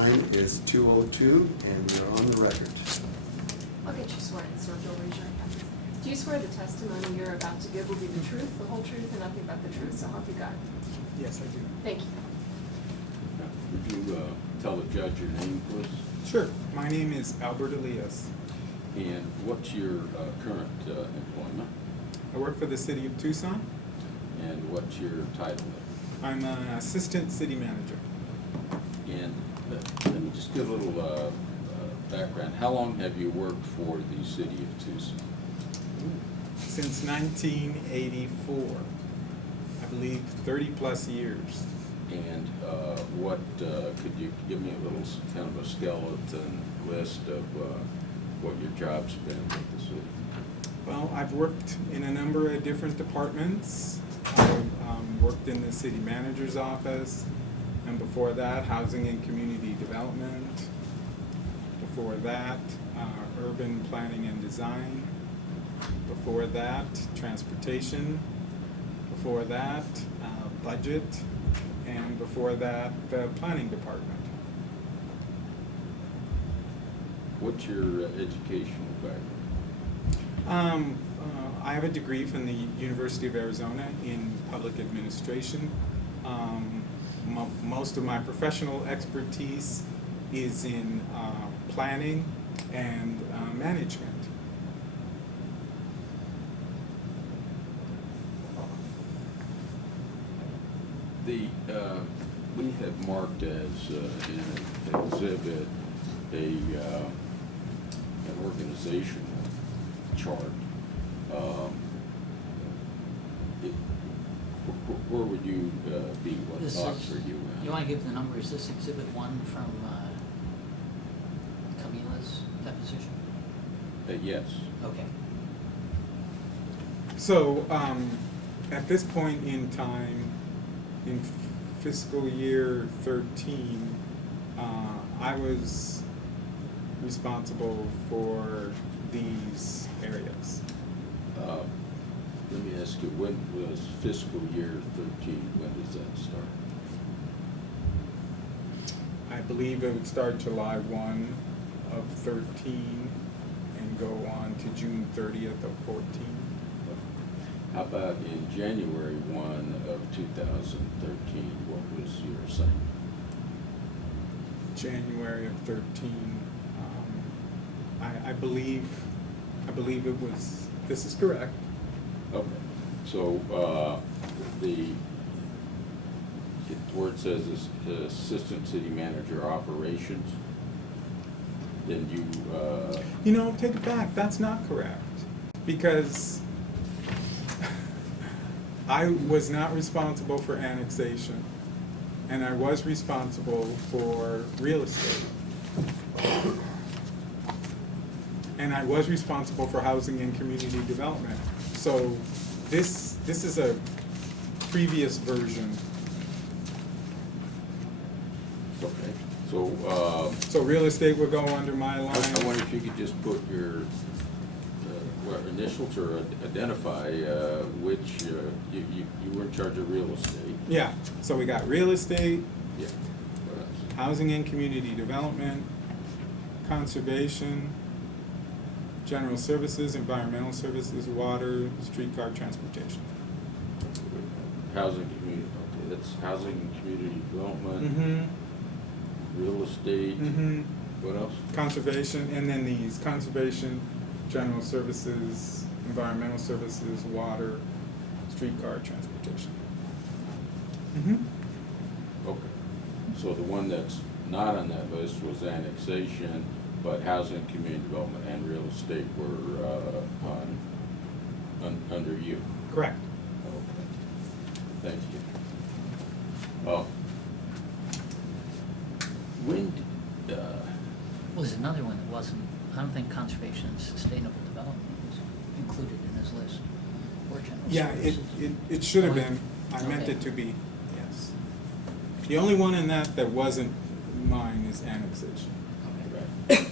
mine is 202, and you're on the record. I'll get you sworn in, sir, if you'll raise your hand. Do you swear the testimony you're about to give will be the truth, the whole truth, and nothing but the truth, so help you God? Yes, I do. Thank you. Would you tell the judge your name, please? Sure. My name is Albert Elias. And what's your current employment? I work for the city of Tucson. And what's your title? I'm an assistant city manager. And let me just give a little background. How long have you worked for the city of Tucson? Since 1984, I believe 30 plus years. And what could you give me a little kind of a skeleton list of what your job's been with the city? Well, I've worked in a number of different departments. I've worked in the city manager's office, and before that, housing and community development. Before that, urban planning and design. Before that, transportation. Before that, budget. And before that, the planning department. What's your educational background? I have a degree from the University of Arizona in public administration. Most of my professional expertise is in planning and management. We have marked as in an exhibit an organizational chart. Where would you be? What This box is- are you in? You want to give the number? Is this exhibit 1 from Camila's deposition? Yes. Okay. So at this point in time, in fiscal year 13, I was responsible for these areas. Let me ask you, when was fiscal year 13? When does that start? I believe it would start July 1 of 13 and go on to June 30th of 14. How about in January 1 of 2013? What was your assignment? January of 13. I believe it was. This is correct. Okay, so where it says assistant city manager operations, then you. You know, take it back. That's not correct, because I was not responsible for annexation, and I was responsible for real estate. And I was responsible for housing and community development. So this is a previous version. Okay, so. So real estate would go under my line. I wonder if you could just put your initials or identify which you were in charge of real estate. Yeah, so we got real estate, Yeah. housing and community development, conservation, general services, environmental services, water, streetcar transportation. Housing community. Okay, that's housing and community development. Mm-hmm. Real estate. Mm-hmm. What else? Conservation, and then these conservation, general services, environmental services, water, streetcar transportation. Mm-hmm. Okay. So the one that's not on that list was annexation, but housing, community development, and real estate were under you. Correct. Okay. Thank you. When Well, there's another one that wasn't. I don't think conservation and sustainable development was included in this list. Or general Yeah, services. it should have been. I Okay. meant it to be, yes. The only one in that wasn't mine is annexation. Okay.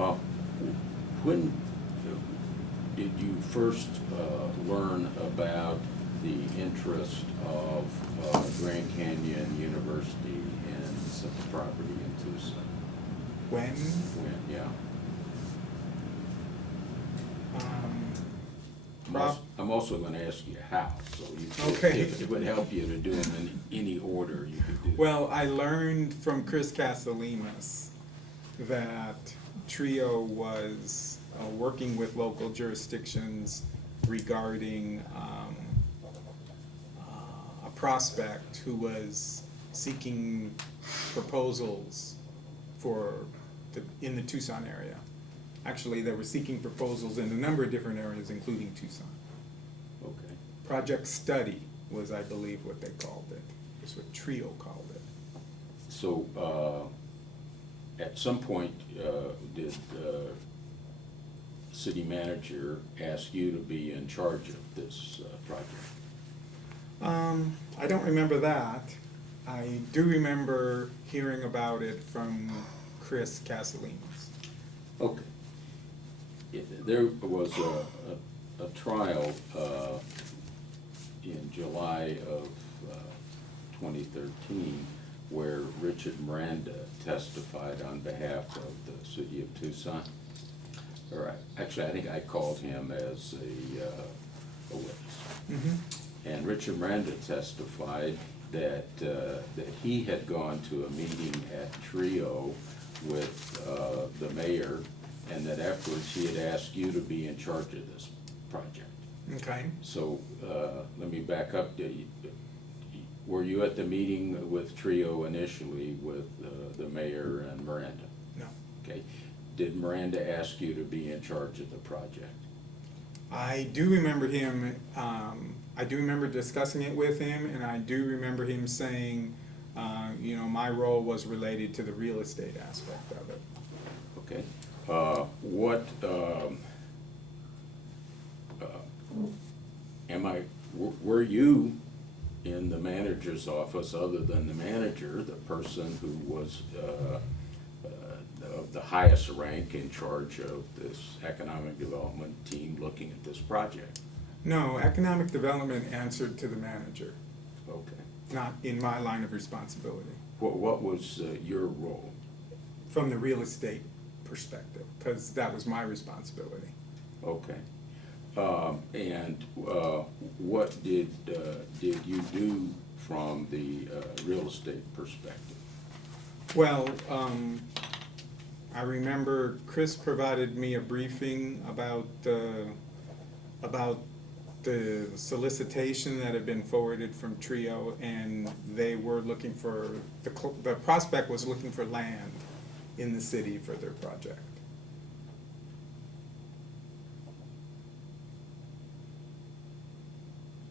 okay. When did you first learn about the interest of Grand Canyon University in this property in Tucson? When? When, yeah. Prob- I'm also gonna ask you how, so Okay. if it would help you to do them in any order, you could do that. Well, I learned from Chris Casalemas that TRIO was working with local jurisdictions regarding a prospect who was seeking proposals in the Tucson area. Actually, they were seeking proposals in a number of different areas, including Tucson. Okay. Project Study was, I believe, what they called it. That's what TRIO called it. So, at some point, did city manager ask you to be in charge of this project? I don't remember that. I do remember hearing about it from Chris Casalemas. Okay. There was a trial in July of 2013 where Richard Maranda testified on behalf of the city of Tucson. Or actually, I think I called him as a witness. Mm-hmm. And Richard Maranda testified that he had gone to a meeting at TRIO with the mayor, and that afterwards he had asked you to be in charge of this project. Okay. So let me back up. Were you at the meeting with TRIO initially with the mayor and Maranda? No. Okay. Did Maranda ask you to be in charge of the project? I do remember him, I do remember discussing it with him, and I do remember him saying, my role was related to the real estate aspect of it. Okay. Were you in the manager's office, other than the manager, the person who was of the highest rank in charge of this economic development team looking at this project? No, economic development answered to the manager, Okay. not in my line of responsibility, What was your role? from the real estate perspective, because that was my responsibility. Okay. And what did you do from the real estate perspective? Well, I remember Chris provided me a briefing about the solicitation that had been forwarded from TRIO, and they were looking for, the prospect was looking for land in the city for their project.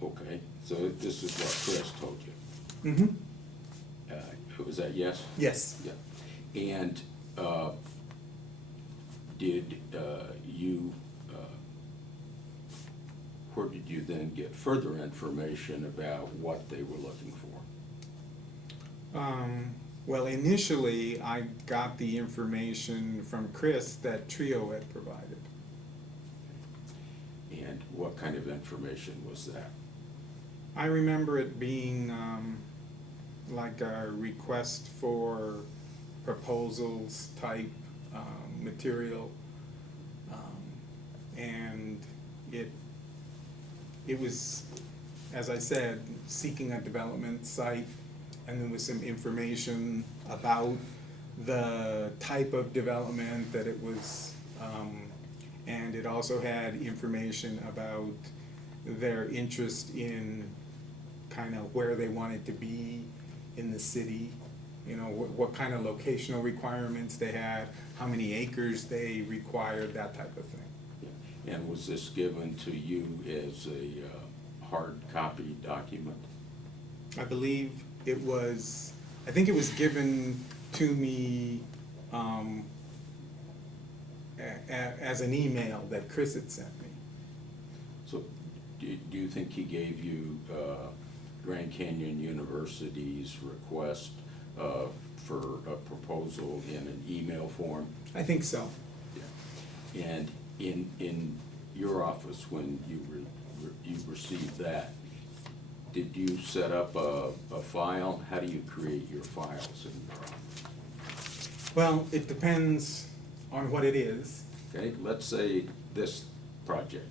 Okay, so this is what Chris told you. Mm-hmm. Was that yes? Yes. Yeah. And did you, where did you then get further information about what they were looking for? Well, initially, I got the information from Chris that TRIO had provided. And what kind of information was that? I remember it being like a request for proposals type material, and it was, as I said, seeking a development site, and there was some information about the type of development that it was, and it also had information about their interest in kind of where they wanted to be in the city, what kind of locational requirements they had, how many acres they required, that type of thing. Yeah. And was this given to you as a hard copy document? I believe it was, I think it was given to me as an email that Chris had sent me. So do you think he gave you Grand Canyon University's request for a proposal in an email form? I think so. Yeah. And in your office, when you received that, did you set up a file? How do you create your files in your office? Well, it depends on what it is. Okay, let's say this project.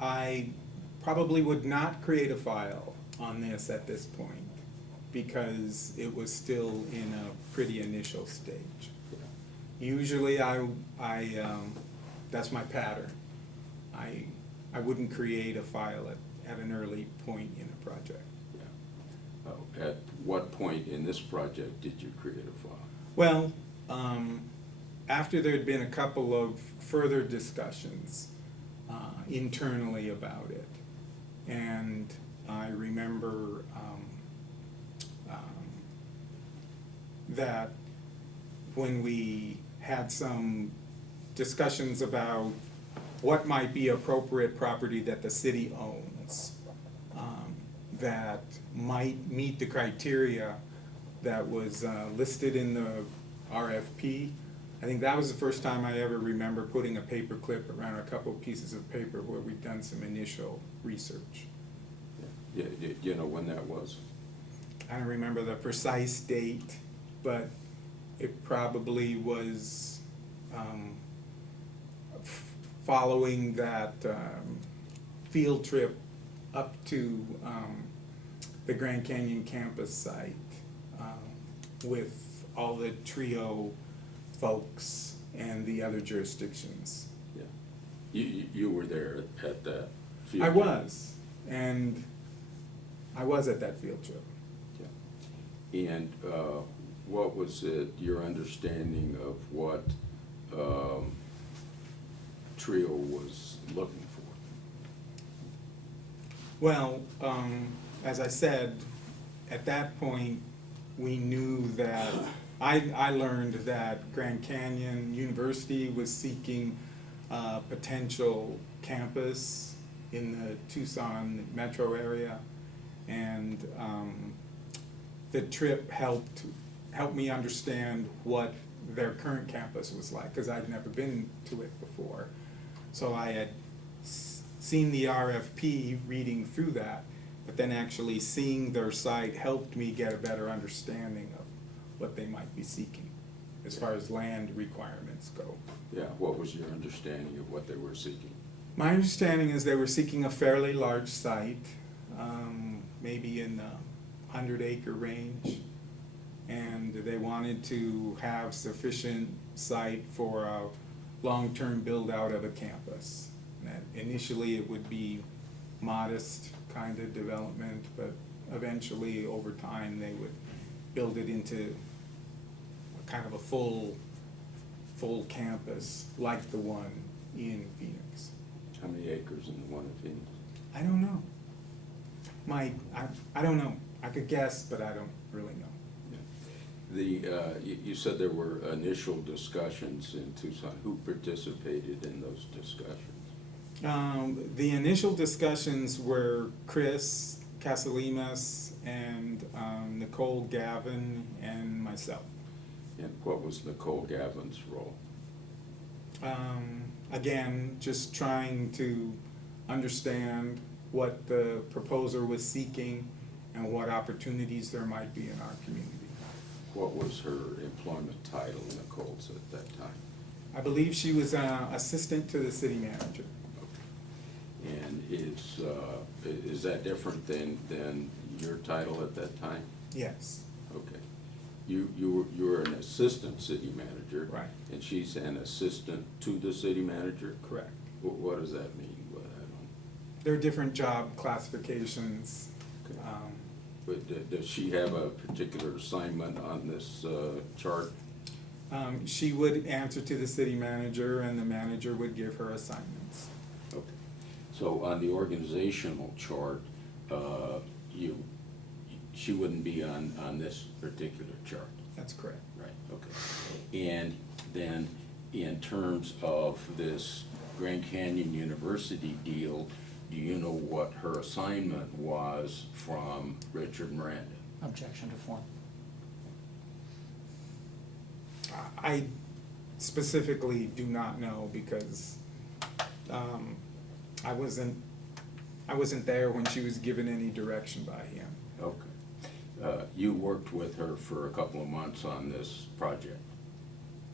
I probably would not create a file on this at this point because it was still in a pretty initial stage. Usually that's my pattern. I wouldn't create a file at an early point in a project. Yeah. At what point in this project did you create a file? Well, after there'd been a couple of further discussions internally about it, and I remember that when we had some discussions about what might be appropriate property that the city owns, that might meet the criteria that was listed in the RFP. I think that was the first time I ever remember putting a paper clip around a couple of pieces of paper where we'd done some initial research. Yeah, do you know when that was? I don't remember the precise date, but it probably was following that field trip up to the Grand Canyon campus site with all the TRIO folks and the other jurisdictions. Yeah. You were there at that field I trip? was, and I was at that field trip. Yeah. And what was your understanding of what TRIO was looking for? Well, as I said, at that point, we knew that, I learned that Grand Canyon University was seeking a potential campus in the Tucson metro area. And the trip helped me understand what their current campus was like, because I'd never been to it before. So I had seen the RFP, reading through that, but then actually seeing their site helped me get a better understanding of what they might be seeking as far as land requirements go. Yeah, what was your understanding of what they were seeking? My understanding is they were seeking a fairly large site, maybe in the 100-acre range, and they wanted to have sufficient site for a long-term build-out of a campus. And that initially it would be modest kind of development, but eventually over time they would build it into kind of a full campus like the one in Phoenix. How many acres in the one in Phoenix? I don't know. I don't know. I could guess, but I don't really know. You said there were initial discussions in Tucson. Who participated in those discussions? The initial discussions were Chris Casalimas and Nicole Gavin and myself. And what was Nicole Gavin's role? Again, just trying to understand what the proposer was seeking and what opportunities there might be in our community. What was her employment title, Nicole's, at that time? I believe she was assistant to the city manager. Okay. And is that different than your title at that time? Yes. Okay. You were an assistant city manager. Right. And she's an assistant to the city manager? Correct. What does that mean? There are different job classifications. Okay. But does she have a particular assignment on this chart? She would answer to the city manager, and the manager would give her assignments. Okay. So on the organizational chart, she wouldn't be on this particular chart? That's correct. Right, okay. And then in terms of this Grand Canyon University deal, do you know what her assignment was from Richard Maranda? Objection to form. I specifically do not know because I wasn't there when she was given any direction by him. Okay. You worked with her for a couple of months on this project.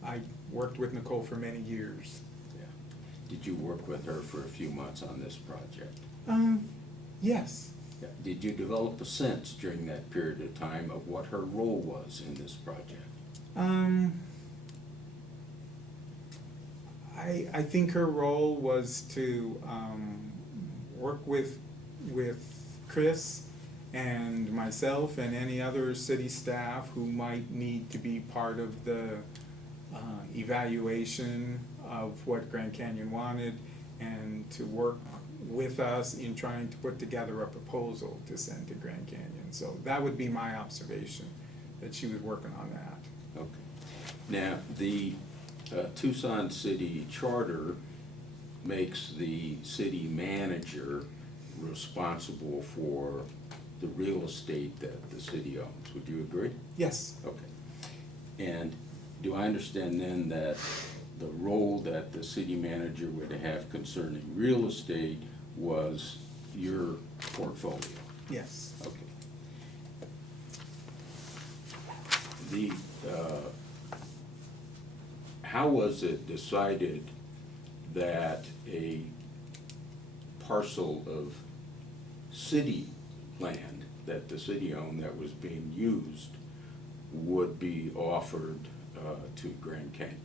I worked with Nicole for many years. Yeah. Did you work with her for a few months on this project? Yes. Yeah. Did you develop a sense during that period of time of what her role was in this project? I think her role was to work with Chris and myself and any other city staff who might need to be part of the evaluation of what Grand Canyon wanted, and to work with us in trying to put together a proposal to send to Grand Canyon. So that would be my observation, that she was working on that. Okay. Now, the Tucson City Charter makes the city manager responsible for the real estate that the city owns. Would you agree? Yes. Okay. And do I understand then that the role that the city manager would have concerning real estate was your portfolio? Yes. Okay. The, how was it decided that a parcel of city land that the city owned that was being used would be offered to Grand Canyon?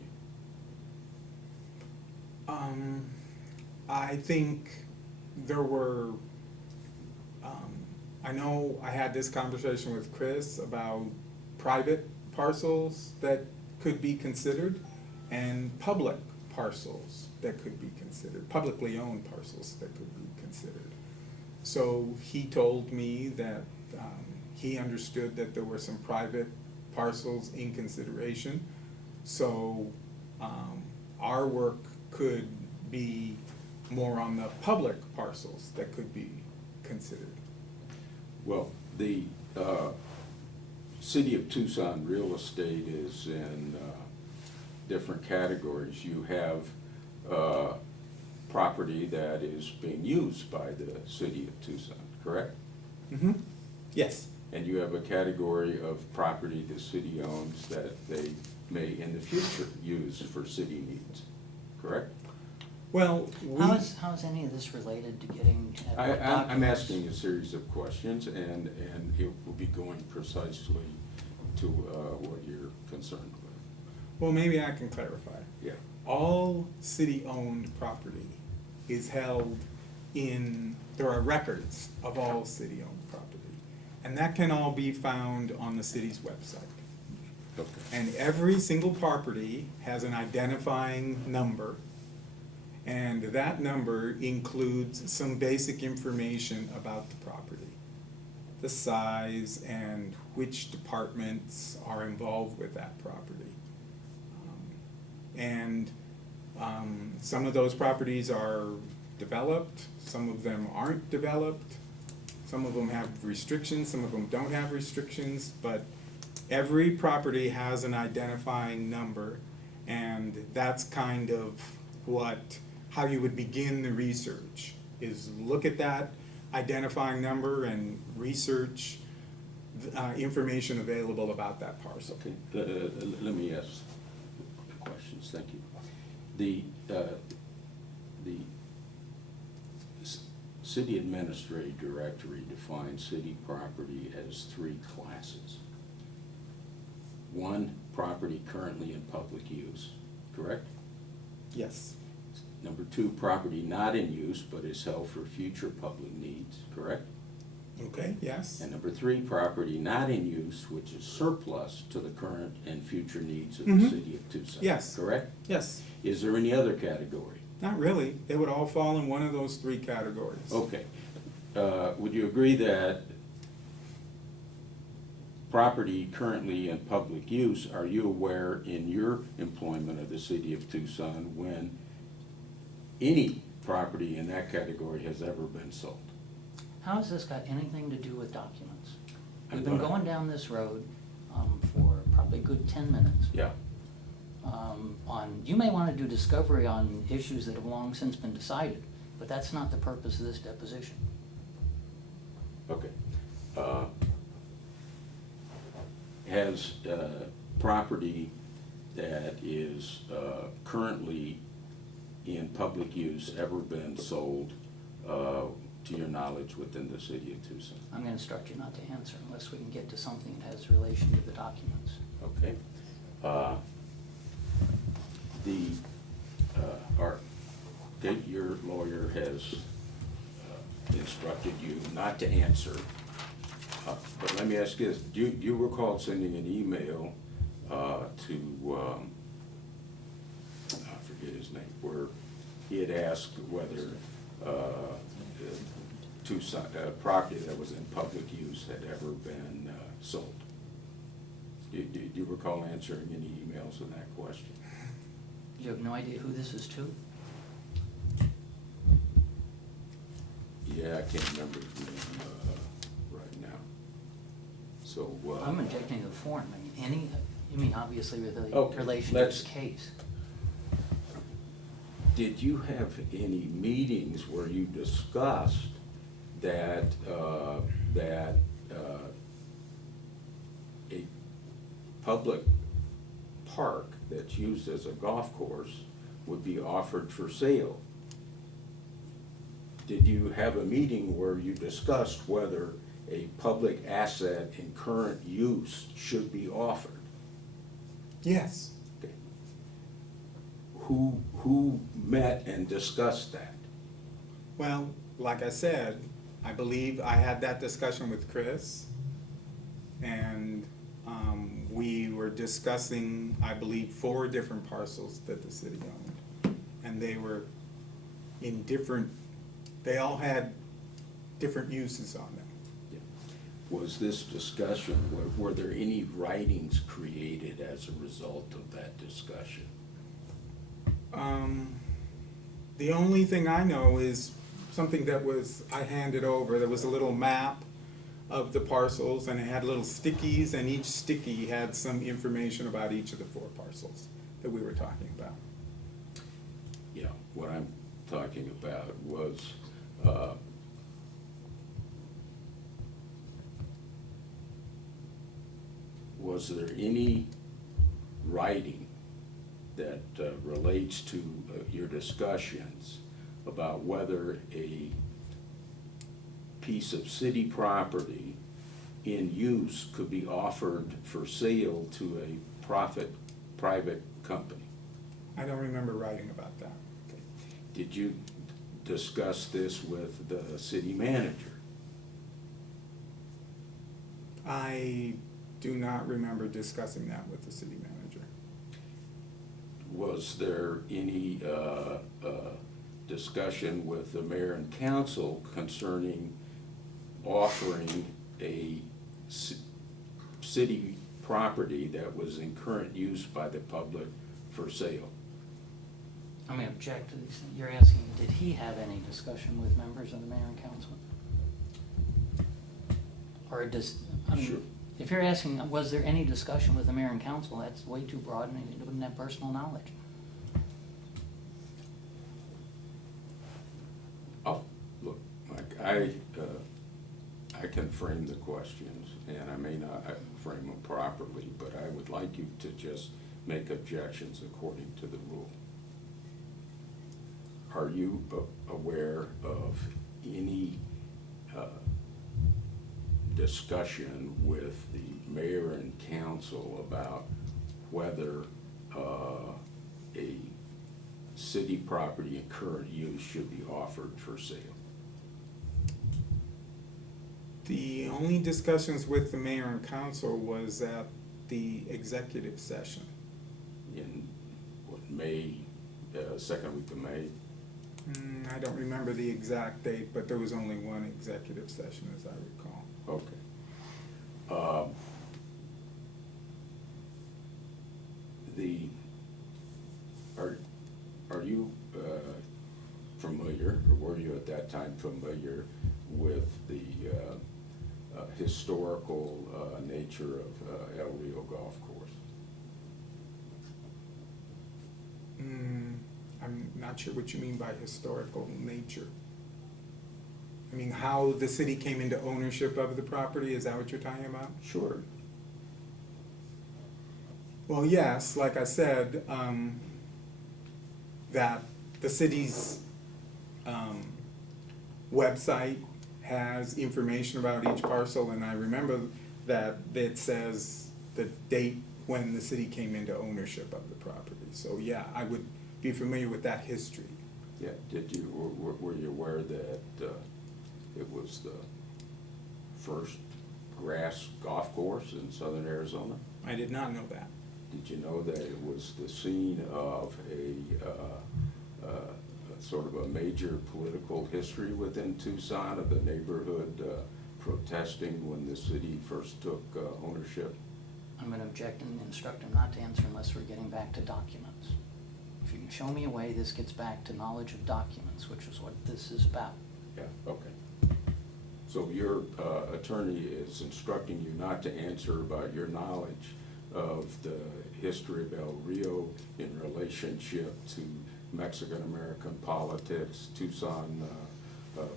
I think there were, I know I had this conversation with Chris about private parcels that could be considered and public parcels that could be considered, publicly owned parcels that could be considered. So he told me that he understood that there were some private parcels in consideration. So our work could be more on the public parcels that could be considered. Well, the City of Tucson real estate is in different categories. You have property that is being used by the City of Tucson, correct? Mm-hmm. Yes. And you have a category of property the city owns that they may in the future use for city needs, correct? Well, How is any of this related to getting at what I'm documents? asking a series of questions, and it will be going precisely to what you're concerned with. well, maybe I can clarify. Yeah. All city-owned property is held in, there are records of all city-owned property. And that can all be found on the city's website. Okay. And every single property has an identifying number. And that number includes some basic information about the property. The size and which departments are involved with that property. Some of those properties are developed, some of them aren't developed, some of them have restrictions, some of them don't have restrictions, but every property has an identifying number, and that's kind of how you would begin the research, is look at that identifying number and research information available about that parcel. Okay, let me ask the questions, thank you. The city administrative directory defines city property as 3 classes. 1, property currently in public use, correct? Yes. Number 2, property not in use but is held for future public needs, correct? Okay, yes. And number 3, property not in use, which is surplus to the current and future needs of the Mhm. city of Tucson. Yes. Correct? Yes. Is there any other category? Not really. They would all fall in one of those 3 categories. Okay. Would you agree that property currently in public use, are you aware in your employment of the city of Tucson when any property in that category has ever been sold? How has this got anything to do with documents? I'm We've been gonna- going down this road for probably a good 10 minutes. Yeah. You may want to do discovery on issues that have long since been decided, but that's not the purpose of this deposition. Okay. has property that is currently in public use ever been sold, to your knowledge, within the city of Tucson? I'm gonna instruct you not to answer unless we can get to something that has relation to the documents. Okay. Your lawyer has instructed you not to answer. But let me ask you this, do you recall sending an email to, I forget his name, where he had asked whether Tucson, property that was in public use had ever been sold? Do you recall answering any emails on that question? You have no idea who this is to? Yeah, I can't remember his name right now. So. I'm objecting to the form. I mean, you mean obviously with the Okay, relation to this case. Did you have any meetings where you discussed that, a public park that's used as a golf course would be offered for sale? Did you have a meeting where you discussed whether a public asset in current use should be offered? Yes. Okay. Who met and discussed that? Well, like I said, I believe I had that discussion with Chris, and we were discussing, I believe, 4 different parcels that the city owned. And they were in different, they all had different uses on them. Yeah. Was this discussion, were there any writings created as a result of that discussion? The only thing I know is something that was, I handed over, there was a little map of the parcels, and it had little stickies, and each sticky had some information about each of the 4 parcels that we were talking about. Yeah, what I'm talking about was there any writing that relates to your discussions about whether a piece of city property in use could be offered for sale to a private company? I don't remember writing about that. Did you discuss this with the city manager? I do not remember discussing that with the city manager. Was there any discussion with the mayor and council concerning offering a city property that was in current use by the public for sale? I'm gonna object to these. You're asking, did he have any discussion with members of the mayor and council? Or does, I Sure. mean, if you're asking, was there any discussion with the mayor and council, that's way too broad, and he wouldn't have personal knowledge. Oh, look, Mike, I can frame the questions, and I may not frame them properly, but I would like you to just make objections according to the rule. Are you aware of any discussion with the mayor and council about whether a city property in current use should be offered for sale? The only discussions with the mayor and council was at the executive session. In what, May, second week of May? I don't remember the exact date, but there was only one executive session, as I recall. Okay. Are you familiar, or were you at that time familiar with the historical nature of El Rio Golf Course? I'm not sure what you mean by historical nature. I mean, how the city came into ownership of the property, is that what you're talking about? Sure. Well, yes, like I said, that the city's website has information about each parcel, and I remember that it says the date when the city came into ownership of the property. So yeah, I would be familiar with that history. Yeah, did you, were you aware that it was the first grass golf course in southern Arizona? I did not know that. Did you know that it was the scene of a sort of a major political history within Tucson, of the neighborhood protesting when the city first took ownership? I'm going to object and instruct him not to answer unless we're getting back to documents. If you can show me a way this gets back to knowledge of documents, which is what this is about. Yeah, okay. So your attorney is instructing you not to answer about your knowledge of the history of El Rio in relationship to Mexican-American politics, Tucson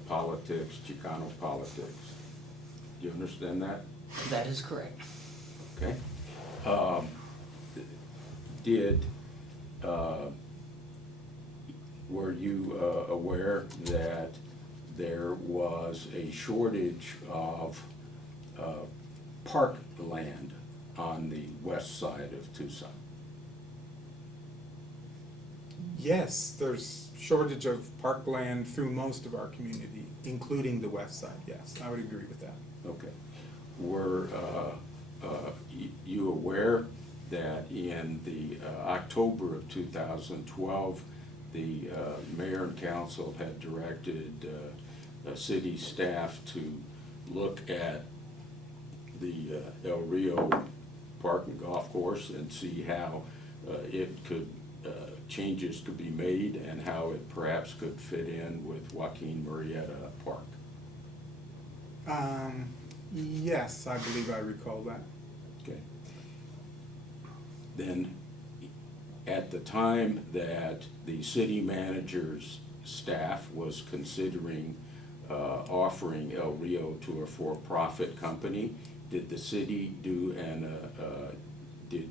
politics, Chicano politics. Do you understand that? That is correct. Okay. Were you aware that there was a shortage of park land on the west side of Tucson? Yes, there's shortage of parkland through most of our community, including the west side, yes, I would agree with that. Okay. Were you aware that in the October of 2012, the mayor and council had directed city staff to look at the El Rio Park and Golf Course and see how changes could be made and how it perhaps could fit in with Joaquin Murrieta Park? Yes, I believe I recall that. Okay. Then, at the time that the city manager's staff was considering offering El Rio to a for-profit company, did the city do did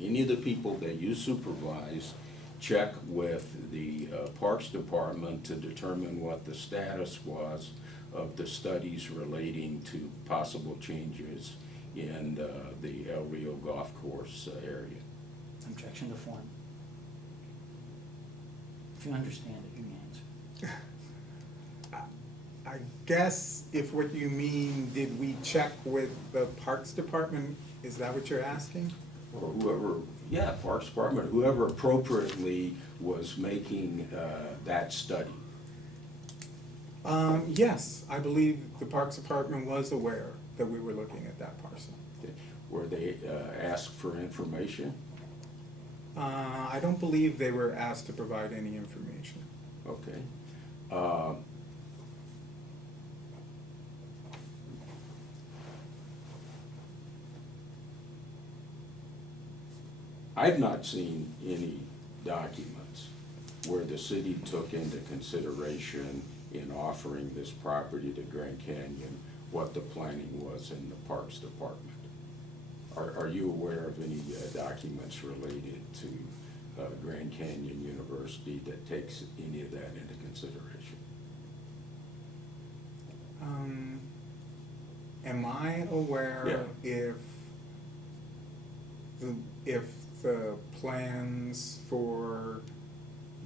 any of the people that you supervise check with the Parks Department to determine what the status was of the studies relating to possible changes in the El Rio Golf Course area? Objection to form. If you understand it, you can answer. I guess if what you mean, did we check with the Parks Department, is that what you're asking? Or whoever, yeah, Parks Department, whoever appropriately was making that study. Yes, I believe the Parks Department was aware that we were looking at that parcel. Were they asked for information? I don't believe they were asked to provide any information. Okay. I've not seen any documents where the city took into consideration in offering this property to Grand Canyon what the planning was in the Parks Department. Are you aware of any documents related to Grand Canyon University that takes any of that into consideration? Am I aware if the plans for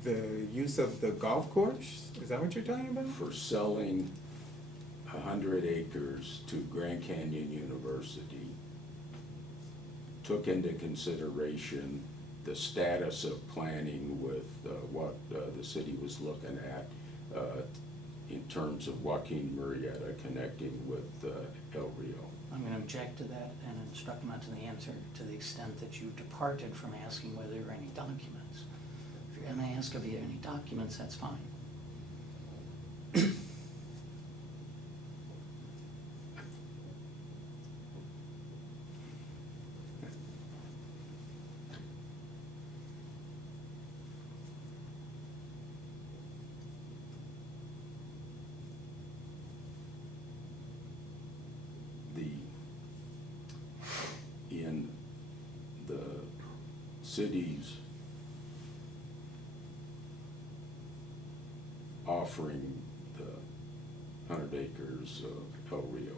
the use of the golf course, is that what you're talking about? For selling 100 acres to Grand Canyon University took into consideration the status of planning with what the city was looking at in terms of Joaquin Murrieta connecting with El Rio. I'm going to object to that and instruct him not to the answer to the extent that you departed from asking whether there were any documents. If you're going to ask if there are any documents, that's fine. In the city's offering the 100 acres of El Rio,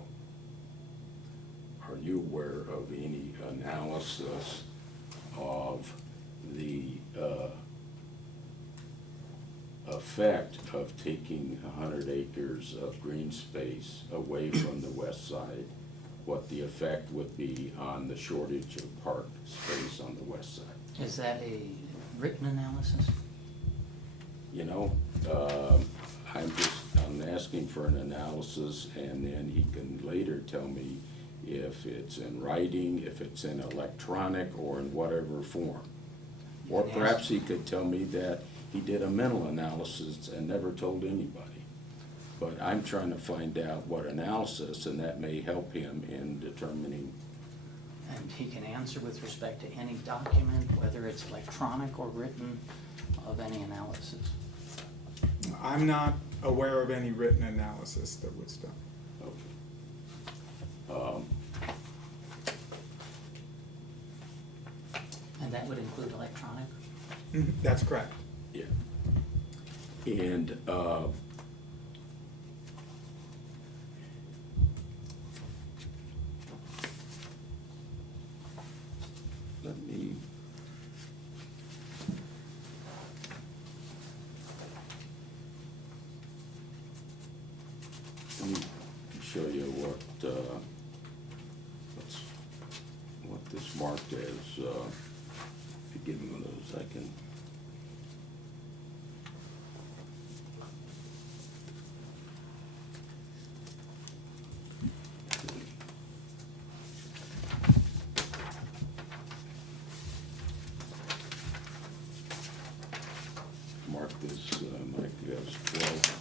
are you aware of any analysis of the effect of taking 100 acres of green space away from the west side, what the effect would be on the shortage of park space on the west side? Is that a written analysis? You know, I'm asking for an analysis, and then he can later tell me if it's in writing, if it's in electronic, or in whatever form. Or perhaps he could tell me that he did a mental analysis and never told anybody. But I'm trying to find out what analysis, and that may help him in determining. And he can answer with respect to any document, whether it's electronic or written, of any analysis. I'm not aware of any written analysis that was done. Okay. And that would include electronic? That's correct. Yeah. And let me show you what this marked as. If you give me one of those, I can. Mark this, Mike, as 12.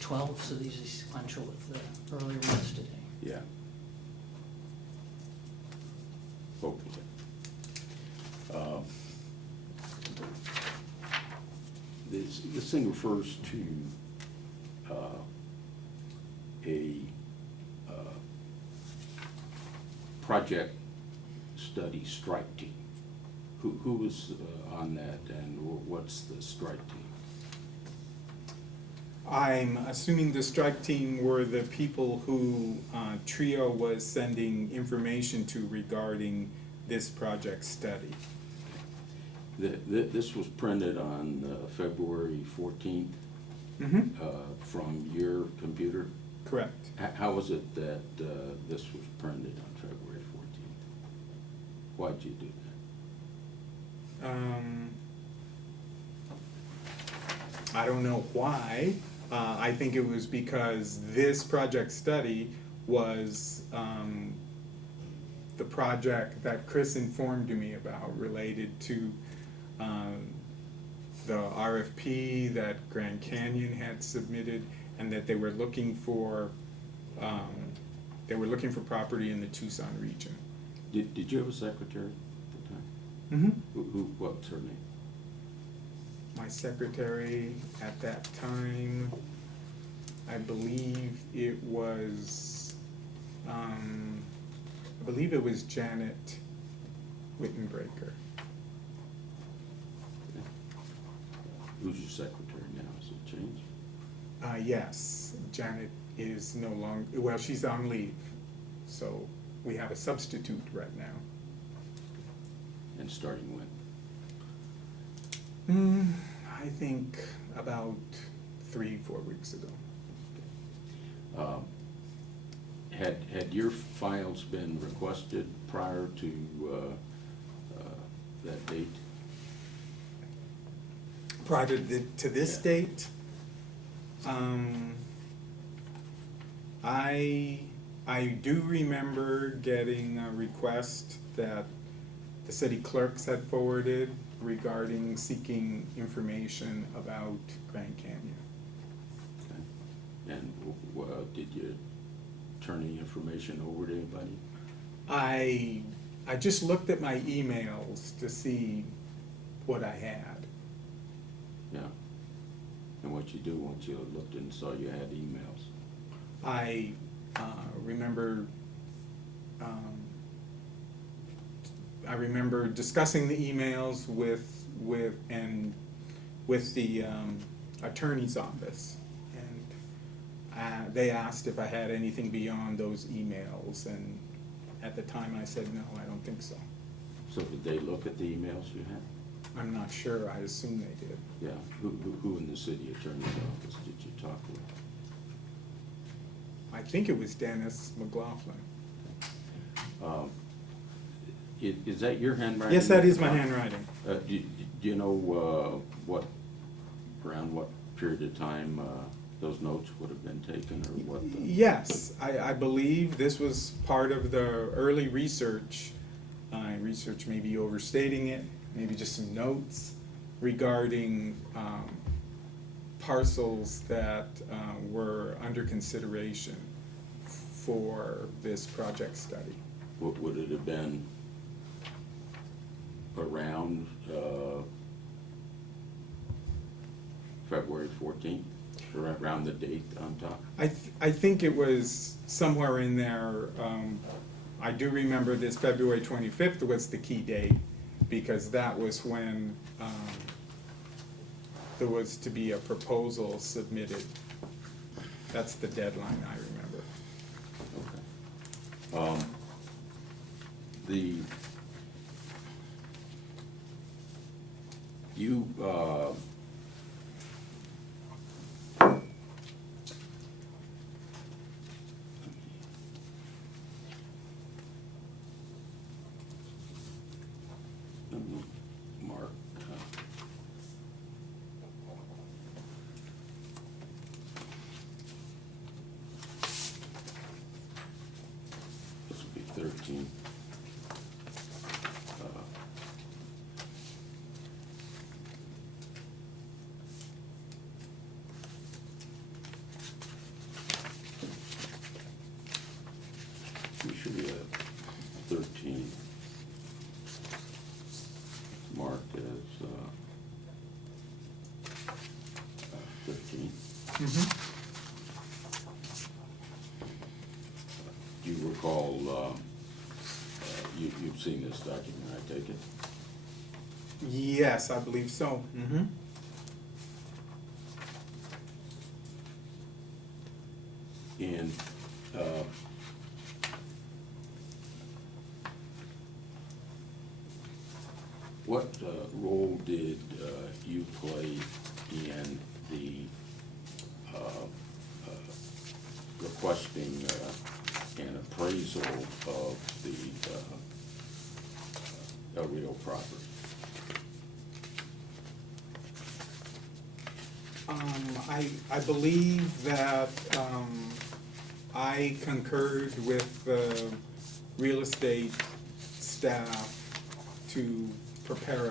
12, so these are sequential with the earlier ones today. Yeah. Hopefully. This thing refers to a project study strike team. Who was on that, and what's the strike team? I'm assuming the strike team were the people who TRIO was sending information to regarding this project study. This was printed on February 14th from your computer? Correct. How was it that this was printed on February 14th? Why'd you do that? I don't know why. I think it was because this project study was the project that Chris informed me about related to the RFP that Grand Canyon had submitted, and that they were looking for property in the Tucson region. Did you have a secretary at the time? What's her name? My secretary at that time, I believe it was Janet Wittenbreaker. Who's your secretary now? Has it changed? Yes, Janet is no longer, well, she's on leave, so we have a substitute right now. And starting when? I think about 3-4 weeks ago. Had your files been requested prior to that date? Prior to this date, I do remember getting a request that the city clerks had forwarded regarding seeking information about Grand Canyon. Okay. And did you turn any information over to anybody? I just looked at my emails to see what I had. Yeah. And what you do once you looked and saw you had emails? I remember I remember discussing the emails with the attorney's office. And they asked if I had anything beyond those emails, and at the time I said, no, I don't think so. So did they look at the emails you had? I'm not sure, I assume they did. Yeah, who in the city attorney's office did you talk with? I think it was Dennis McLaughlin. Is that your handwriting? Yes, that is my handwriting. Do you know around what period of time those notes would have been taken, or what? Yes, I believe this was part of the early research. Research may be overstating it, maybe just some notes regarding parcels that were under consideration for this project study. Would it have been around February 14th, or around the date on top? I think it was somewhere in there. I do remember this February 25th was the key date, because that was when there was to be a proposal submitted. That's the deadline I remember. Okay. Mark, this would be 13. We should be at 13. Marked as 13. Do you recall, you've seen this document, I take it? Yes, I believe so. And what role did you play in the requesting an appraisal of the El Rio property? I believe that I concurred with the real estate staff to prepare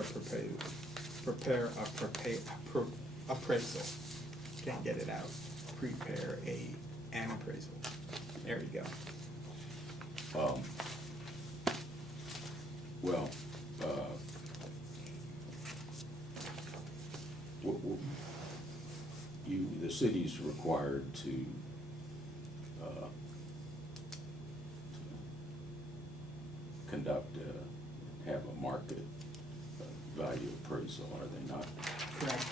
appraisal. Can't get it out. Prepare an appraisal. There you go. Well, the city's required to conduct, have a market value appraisal, are they not? Correct.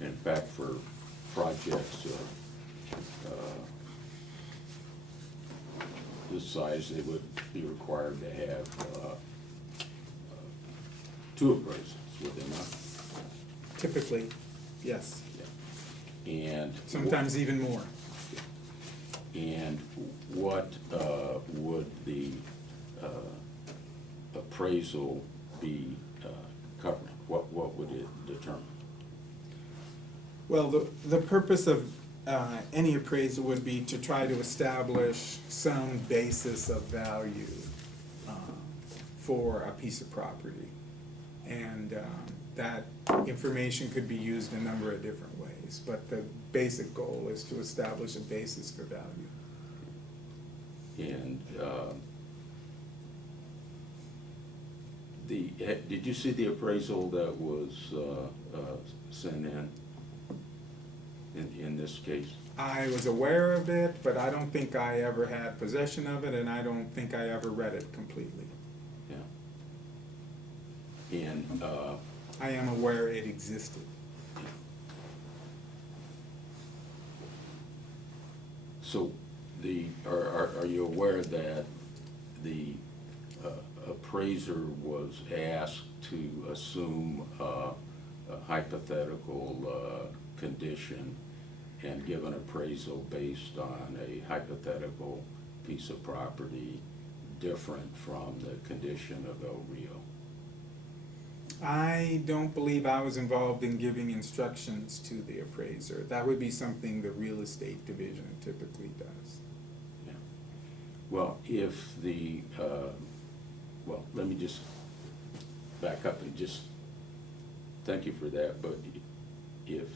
In fact, for projects this size, they would be required to have two appraisals, would they not? Typically, yes. Yeah. And Sometimes even more. and what would the appraisal be covering? What would it determine? Well, the purpose of any appraisal would be to try to establish some basis of value for a piece of property. And that information could be used a number of different ways, but the basic goal is to establish a basis for value. And did you see the appraisal that was sent in this case? I was aware of it, but I don't think I ever had possession of it, and I don't think I ever read it completely. Yeah. And, I am aware it existed. so are you aware that the appraiser was asked to assume a hypothetical condition and give an appraisal based on a hypothetical piece of property different from the condition of El Rio? I don't believe I was involved in giving instructions to the appraiser. That would be something the real estate division typically does. Yeah. Well, if the, well, let me just back up and just, thank you for that, but if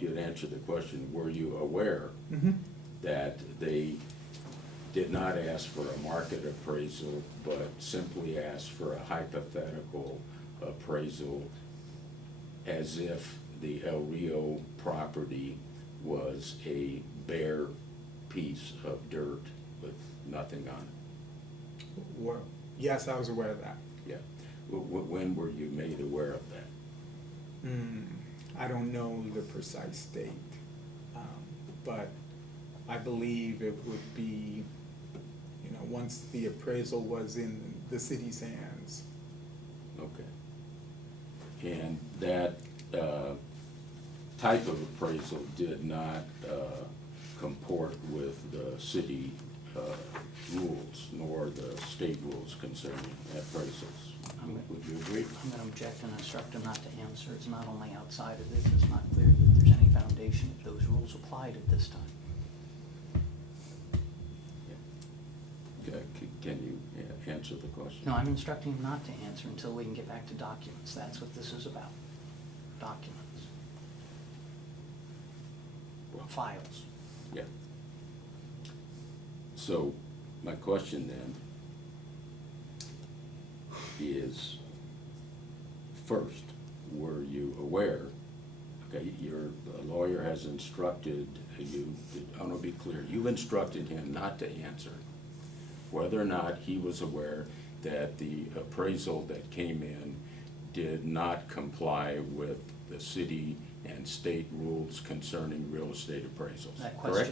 you'd answer the question, were you aware that they did not ask for a market appraisal, but simply asked for a hypothetical appraisal as if the El Rio property was a bare piece of dirt with nothing on it? Well, yes, I was aware of that. Yeah. When were you made aware of that? I don't know the precise date, but I believe it would be, you know, once the appraisal was in the city's hands. Okay. And that type of appraisal did not comport with the city rules nor the state rules concerning appraisals. Would you agree? I'm gonna object and instruct him not to answer. It's not only outside of this, it's not clear that there's any foundation if those rules applied at this time. Can you answer the question? No, I'm instructing him not to answer until we can get back to documents. That's what this is about. Documents. Well, Files. yeah. So, my question then is, first, were you aware, okay, your lawyer has instructed you, I want to be clear, you instructed him not to answer whether or not he was aware that the appraisal that came in did not comply with the city and state rules concerning real estate appraisals, That correct?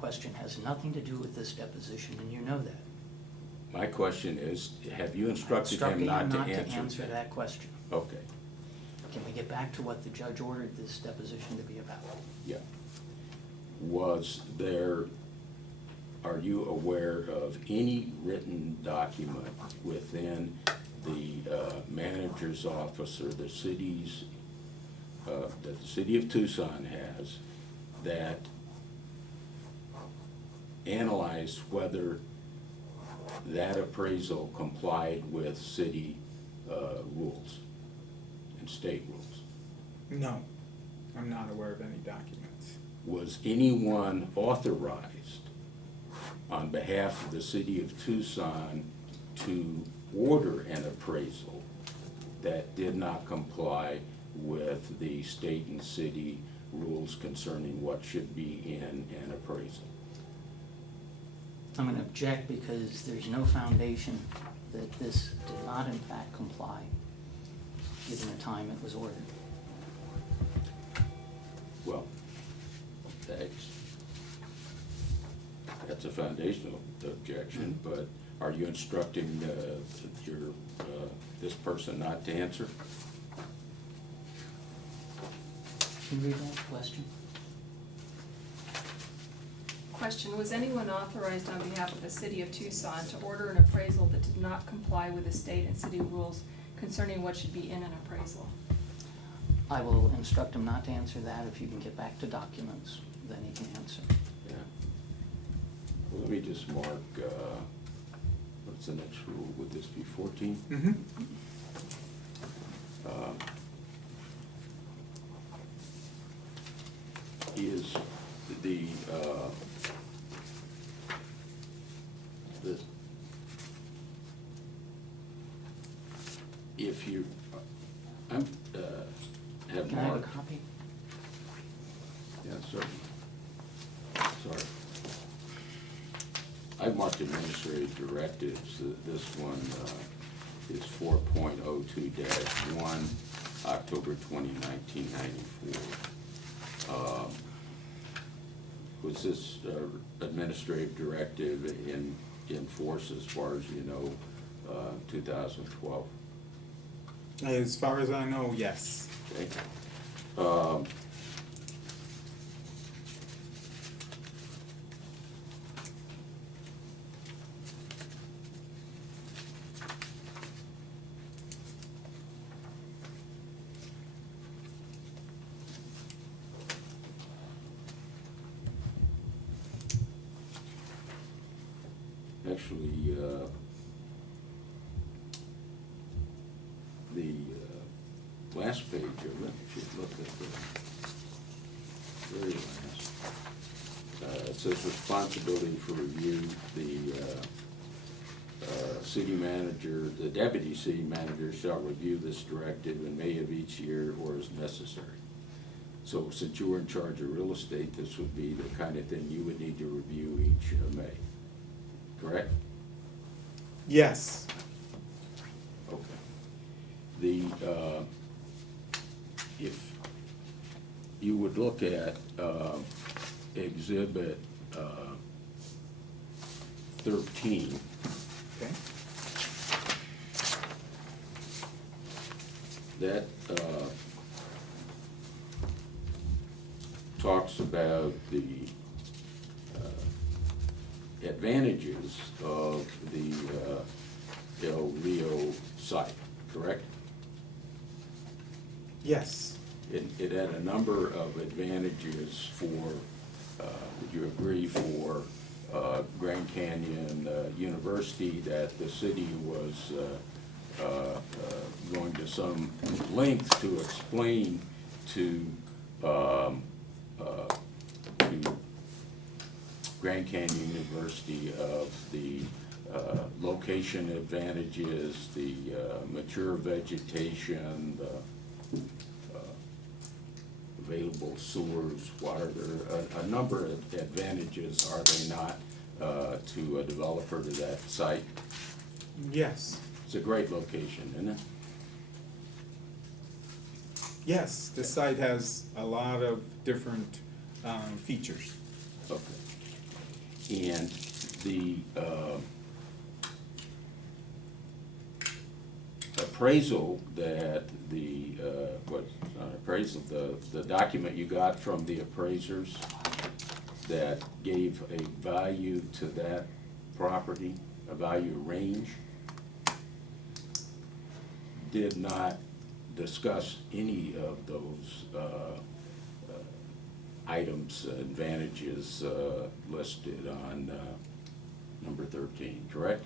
question has nothing to do with this deposition, and you know that. My question is, have you instructed him not to answer that question. Okay, Can we get back to what the judge ordered this deposition to be about? yeah. Was there, are you aware of any written document within the manager's office or the city's, that the city of Tucson has, that analyzed whether that appraisal complied with city rules and state rules? No, I'm not aware of any documents. Was anyone authorized on behalf of the city of Tucson to order an appraisal that did not comply with the state and city rules concerning what should be in an appraisal? I'm going to object because there's no foundation that this did not in fact comply, given the time it was ordered. Well, that's a foundational objection, but are you instructing this person not to answer? Can you read that question? Question, was anyone authorized on behalf of the city of Tucson to order an appraisal that did not comply with the state and city rules concerning what should be in an appraisal? I will instruct him not to answer that. If you can get back to documents, then he can answer. Yeah. Well, let me just mark, what's the next rule? Would this be 14? Mm-hmm. Is the if you, have Can I have a marked. copy? Yeah, certainly. Sorry. I've marked administrative directives, this one is 4.02-1, October 20, 1994. Was this administrative directive in force as far as you know, 2012? As far as I know, yes. Okay. Actually, the last page of it, if you look at the very last, it says responsibility for review, the city manager, the deputy city manager shall review this directive in May of each year or as necessary. So since you were in charge of real estate, this would be the kind of thing you would need to review each May, correct? Yes. Okay. The, if you would look at Exhibit 13, Okay. that talks about the advantages of the El Rio site, correct? Yes. It had a number of advantages for, would you agree, for Grand Canyon University, that the city was going to some length to explain to Grand Canyon University of the location advantages, the mature vegetation, the available sewers, water. There are a number of advantages, are they not, to a developer to that site? Yes. It's a great location, isn't it? Yes, the site has a lot of different features. Okay. And the appraisal that the, appraisal, the document you got from the appraisers that gave a value to that property, a value range, did not discuss any of those items, advantages listed on number 13, correct?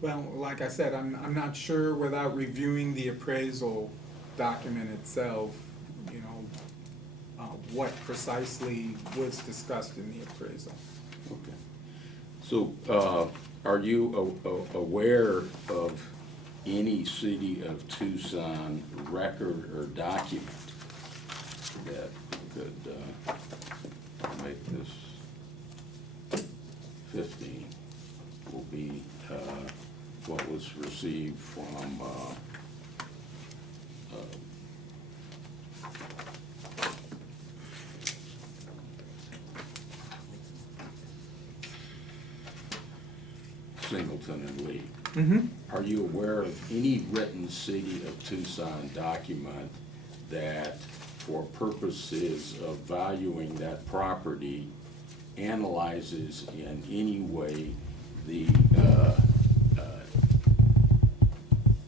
Well, like I said, I'm not sure without reviewing the appraisal document itself, you know, what precisely was discussed in the appraisal. Okay. So, are you aware of any City of Tucson record or document that could make this 15 will be what was received from Singleton and Lee? Mm-hmm. Are you aware of any written City of Tucson document that, for purposes of valuing that property, analyzes in any way the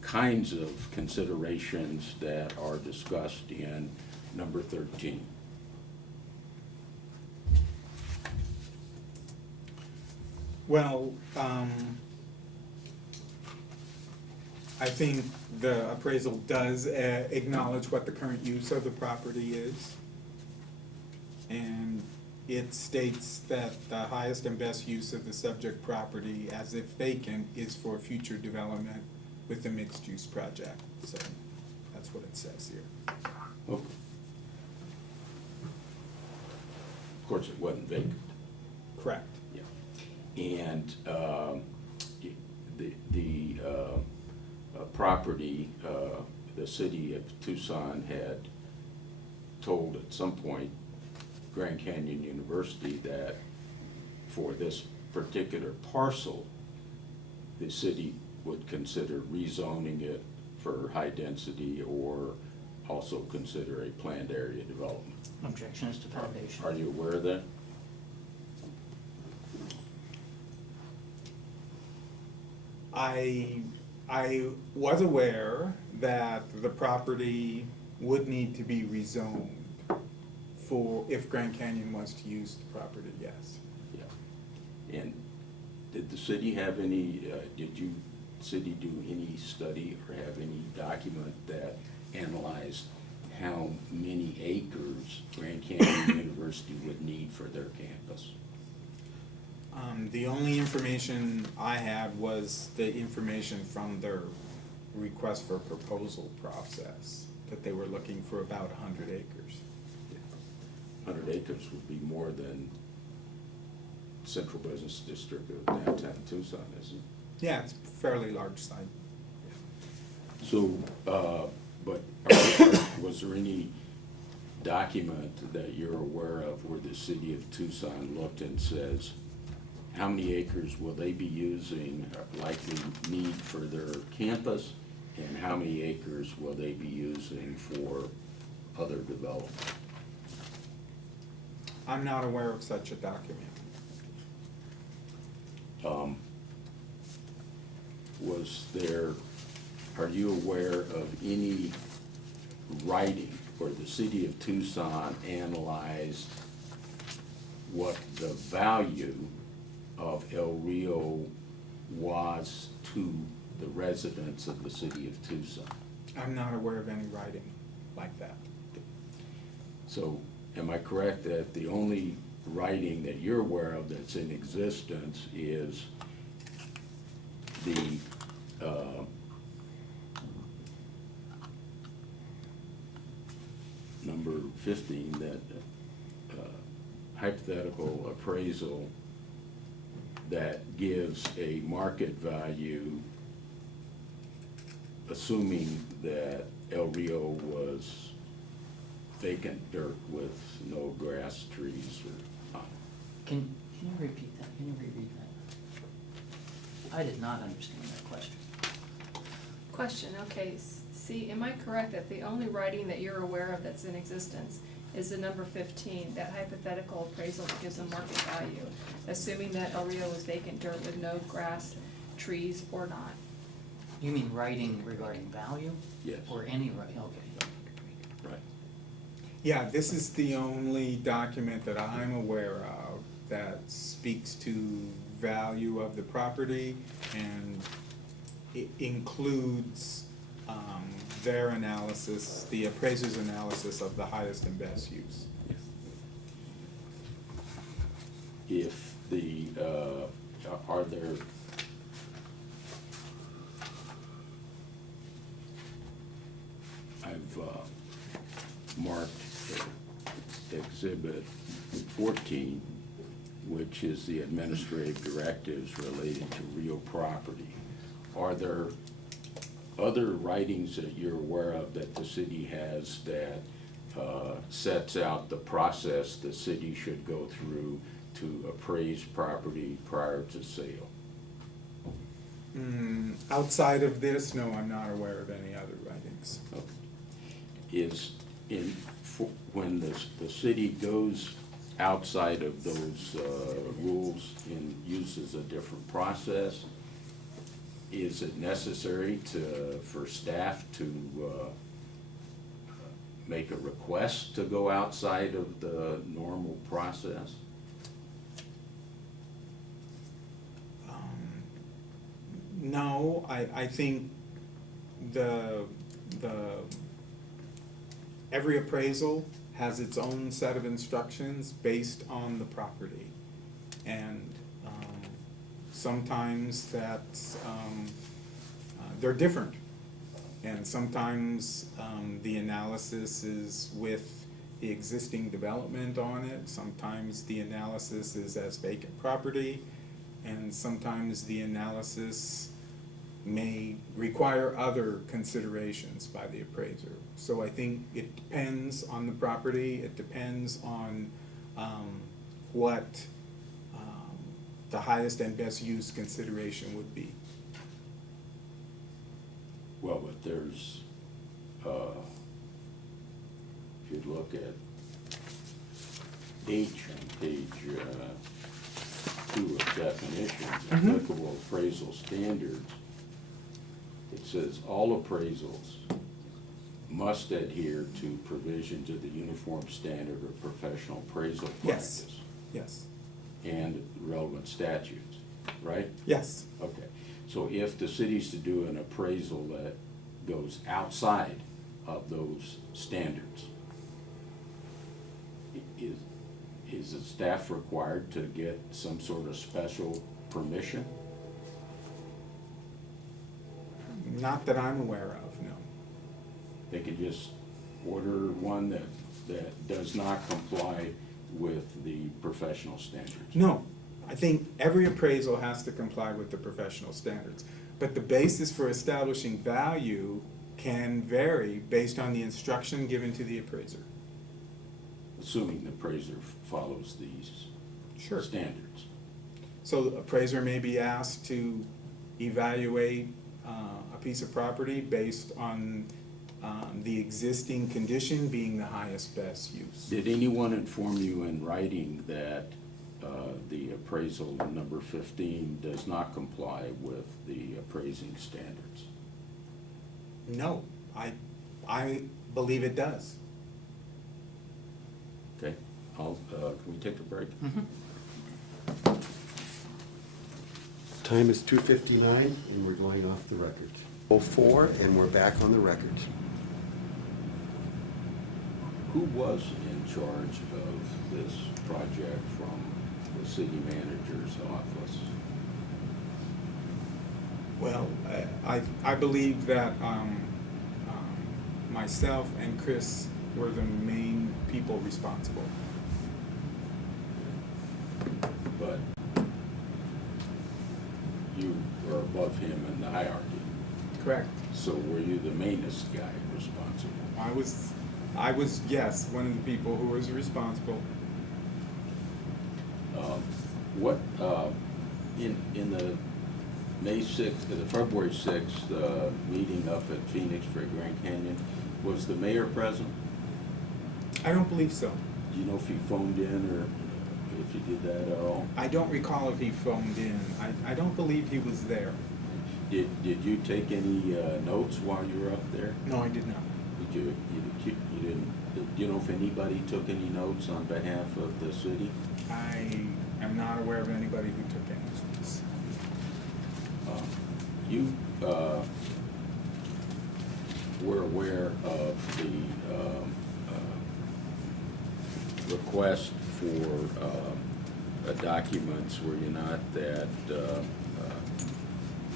kinds of considerations that are discussed in number 13? Well, I think the appraisal does acknowledge what the current use of the property is. And it states that the highest and best use of the subject property as if vacant is for future development with the mixed-use project. So that's what it says here. Okay. Of course, it wasn't vacant. Correct. Yeah. And the property, the city of Tucson had told at some point Grand Canyon University that for this particular parcel, the city would consider rezoning it for high density or also consider a planned area development. Objection is to foundation. Are you aware of that? I was aware that the property would need to be rezoned for, if Grand Canyon was to use the property, yes. Yeah. And did the city have any, did you, city do any study or have any document that analyzed how many acres Grand Canyon University would need for their campus? The only information I had was the information from their request for proposal process, that they were looking for about 100 acres. 100 acres would be more than Central Business District of downtown Tucson, isn't it? Yeah, it's a fairly large site. So, but was there any document that you're aware of where the city of Tucson looked and says, how many acres will they be using, likely need for their campus, and how many acres will they be using for other development? I'm not aware of such a document. Was there, are you aware of any writing where the city of Tucson analyzed what the value of El Rio was to the residents of the city of Tucson? I'm not aware of any writing like that. So am I correct that the only writing that you're aware of that's in existence is the number 15, that hypothetical appraisal that gives a market value, assuming that El Rio was vacant dirt with no grass, trees, or Can you repeat that? Can you reread that? I did not understand that question. Question, okay, see, am I correct that the only writing that you're aware of that's in existence is the number 15, that hypothetical appraisal that gives a market value, assuming that El Rio was vacant dirt with no grass, trees, or not? You mean writing regarding value? Yes. Or any writing, okay. right? Yeah, this is the only document that I'm aware of that speaks to value of the property, and it includes their analysis, the appraiser's analysis of the highest and best use. If the, are there, I've marked Exhibit 14, which is the administrative directives related to real property. Are there other writings that you're aware of that the city has that sets out the process the city should go through to appraise property prior to sale? Outside of this, no, I'm not aware of any other writings. Okay. Is in, when the city goes outside of those rules and uses a different process, is it necessary for staff to make a request to go outside of the normal process? No, I think every appraisal has its own set of instructions based on the property. And sometimes that's, they're different. And sometimes the analysis is with the existing development on it. Sometimes the analysis is as vacant property. And sometimes the analysis may require other considerations by the appraiser. So I think it depends on the property, it depends on what the highest and best use consideration would be. Well, but there's, if you look at H on page 2 of definitions, applicable appraisal standards, it says all appraisals must adhere to provisions of the Uniform Standard of Professional Appraisal Yes. Practice Yes. and relevant statutes, right? Yes. Okay, so if the city's to do an appraisal that goes outside of those standards, is the staff required to get some sort of special permission? Not that I'm aware of, no. They could just order one that does not comply with the professional standards? No, I think every appraisal has to comply with the professional standards. But the basis for establishing value can vary based on the instruction given to the appraiser. Assuming the appraiser follows these Sure. standards. So the appraiser may be asked to evaluate a piece of property based on the existing condition being the highest best use. Did anyone inform you in writing that the appraisal number 15 does not comply with the appraising standards? No, I believe it does. Okay, can we take a break? Time is 2:59, and we're going off the record. 04, and we're back on the record. Who was in charge of this project from the city manager's office? Well, I believe that myself and Chris were the main people responsible. But you were above him in the hierarchy, Correct. so were you the mainest guy responsible? I was, yes, one of the people who was responsible. What, in the May 6th, the February 6th meeting up at Phoenix for Grand Canyon, was the mayor present? I don't believe so. Do you know if he phoned in or if he did that at all? I don't recall if he phoned in. I don't believe he was there. Did you take any notes while you were up there? No, I did not. Did you didn't, do you know if anybody took any notes on behalf of the city? I am not aware of anybody who took any notes. You were aware of the request for documents, were you not, that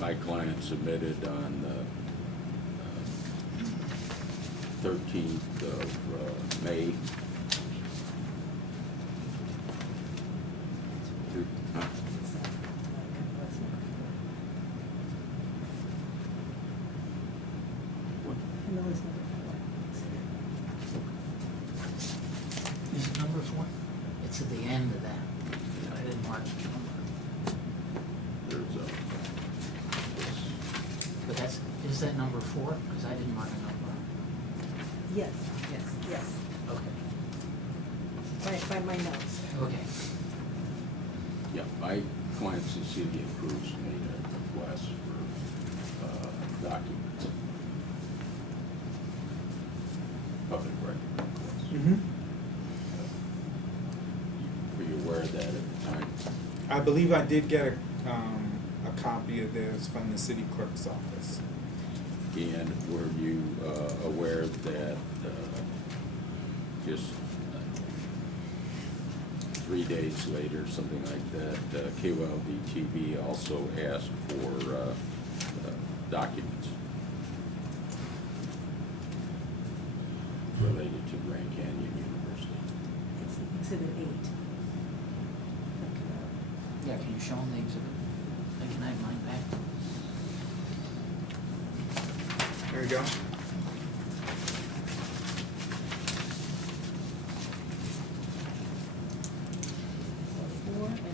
my client submitted on the 13th of May? Huh? What? Is it number 4? It's at the end of that. I didn't mark the number. There's a, But that's, is that number 4? Because I didn't mark a number. Yes, yes, Okay. by my notes. Okay. yeah, my client Cecilia Cruz made a request for documents. Public record request. Mm-hmm. Were you aware of that at the time? I believe I did get a copy of this from the city clerk's office. And were you aware that just 3 days later, something like that, KYLD TV also asked for documents related to Grand Canyon University? It's exhibit 8. Yeah, can you show them the exhibit? Can I have mine back? you go. Four and eight.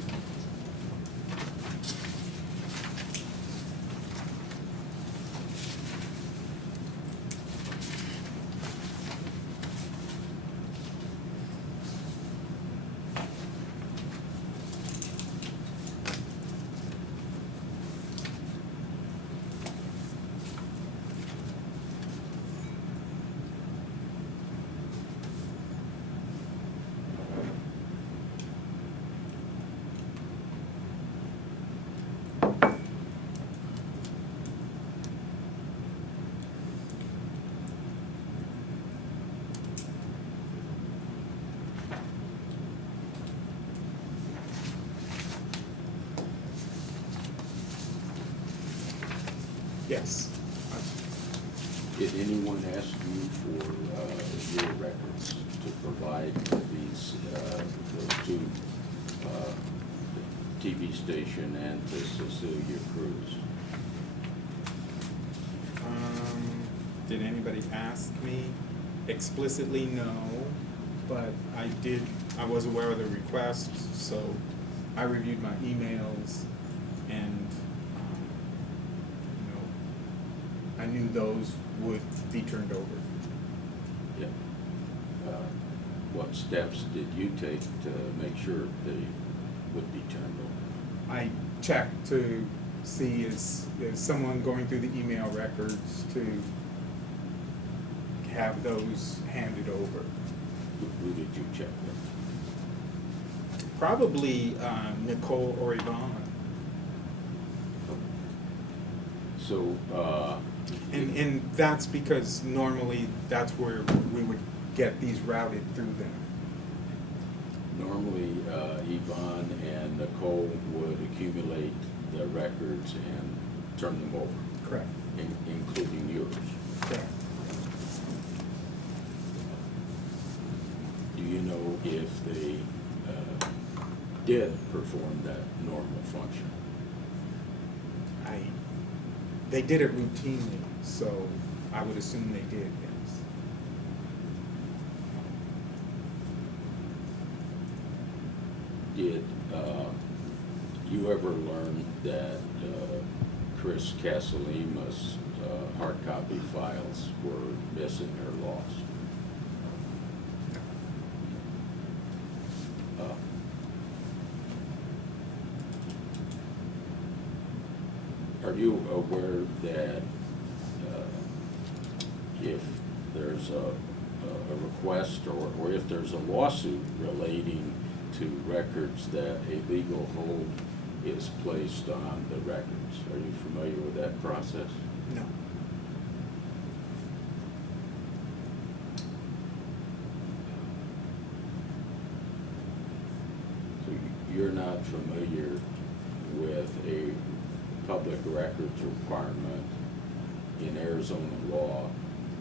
Yes. Did anyone ask you for your records to provide these, those two, TV station and to Cecilia Cruz? Did anybody ask me explicitly? No, but I was aware of the request, so I reviewed my emails and, I knew those would be turned over. Yeah. What steps did you take to make sure they would be turned over? I checked to see is someone going through the email records to have those handed over. Who did you check with? Probably Nicole or Yvonne. So, And that's because normally that's where we would get these routed through them. normally, Yvonne and Nicole would accumulate the records and turn them over, Correct. including yours. Correct. Do you know if they did perform that normal function? They did it routinely, so I would assume they did, yes. Did you ever learn that Chris Casalima's hard copy files were missing or lost? Are you aware that if there's a request or if there's a lawsuit relating to records that a legal hold is placed on the records? Are you familiar with that process? No. So you're not familiar with a public records requirement in Arizona law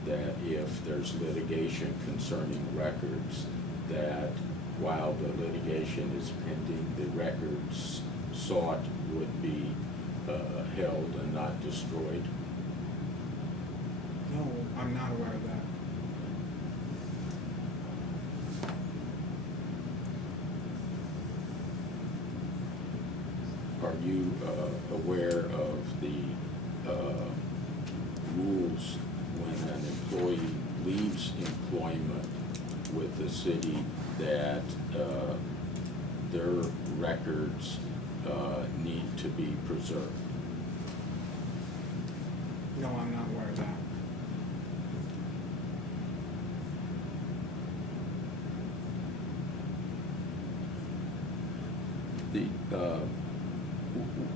that if there's litigation concerning records, that while the litigation is pending, the records sought would be held and not destroyed? No, I'm not aware of that. Are you aware of the rules when an employee leaves employment with the city that their records need to be preserved? No, I'm not aware of that.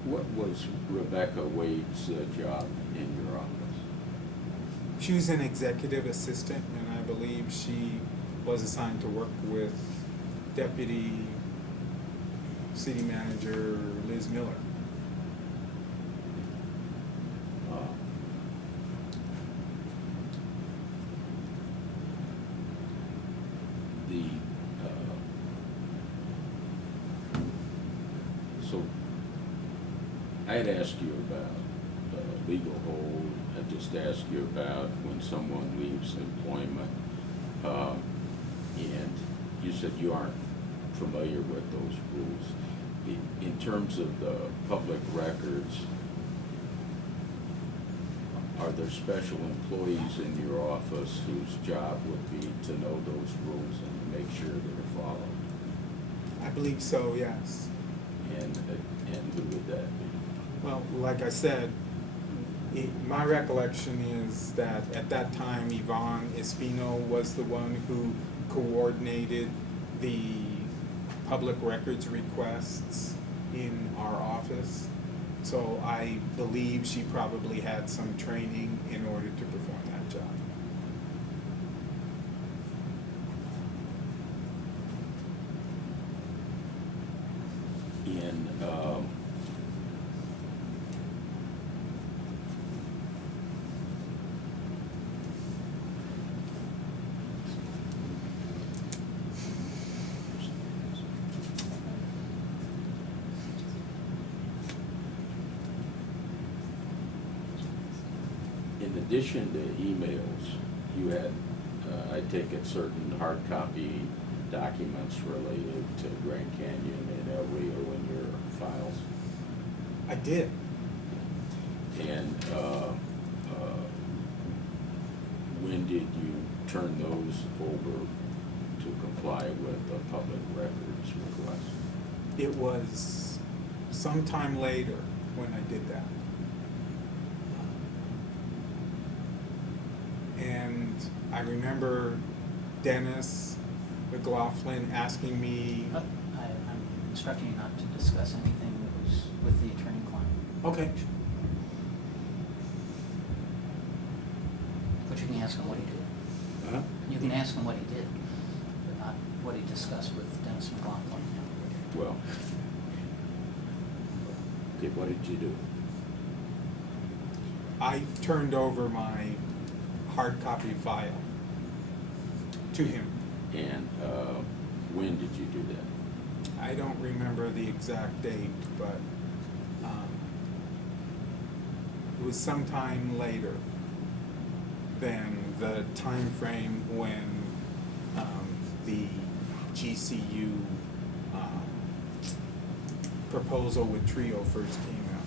What was Rebecca Wade's job in your office? She was an executive assistant, and I believe she was assigned to work with Deputy City Manager Liz Miller. The so I had asked you about legal hold just ask you about when someone leaves employment. And you said you aren't familiar with those rules. In terms of the public records, are there special employees in your office whose job would be to know those rules and to make sure they're followed? I believe so, yes. And who would that be? Well, like I said, my recollection is that at that time, Yvonne Espino was the one who coordinated the public records requests in our office. So I believe she probably had some training in order to perform that job. In addition to emails, you had, I take it, certain hard copy documents related to Grand Canyon and El Rio in your files? I did. And when did you turn those over to comply with the public records request? It was sometime later when I did that. And I remember Dennis McLaughlin asking me, I'm instructing you not to discuss anything that was with the attorney-client. okay, But you can ask him what he did. Huh? You can ask him what he did, but not what he discussed with Dennis McLaughlin. Well, okay, what did you do? I turned over my hard copy file to him. And when did you do that? I don't remember the exact date, but it was sometime later than the time frame when the GCU proposal with Trio first came out.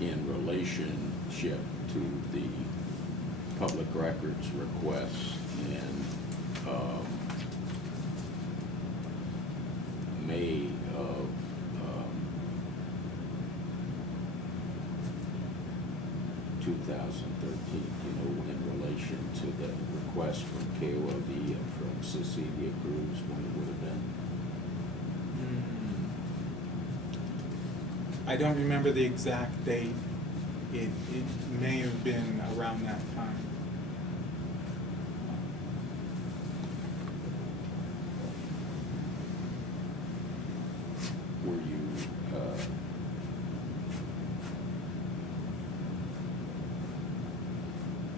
In relationship to the public records requests in May of 2013, in relation to the request from COT and from Cecilia Cruz, when it would have been? I don't remember the exact date. It may have been around that time. Were you,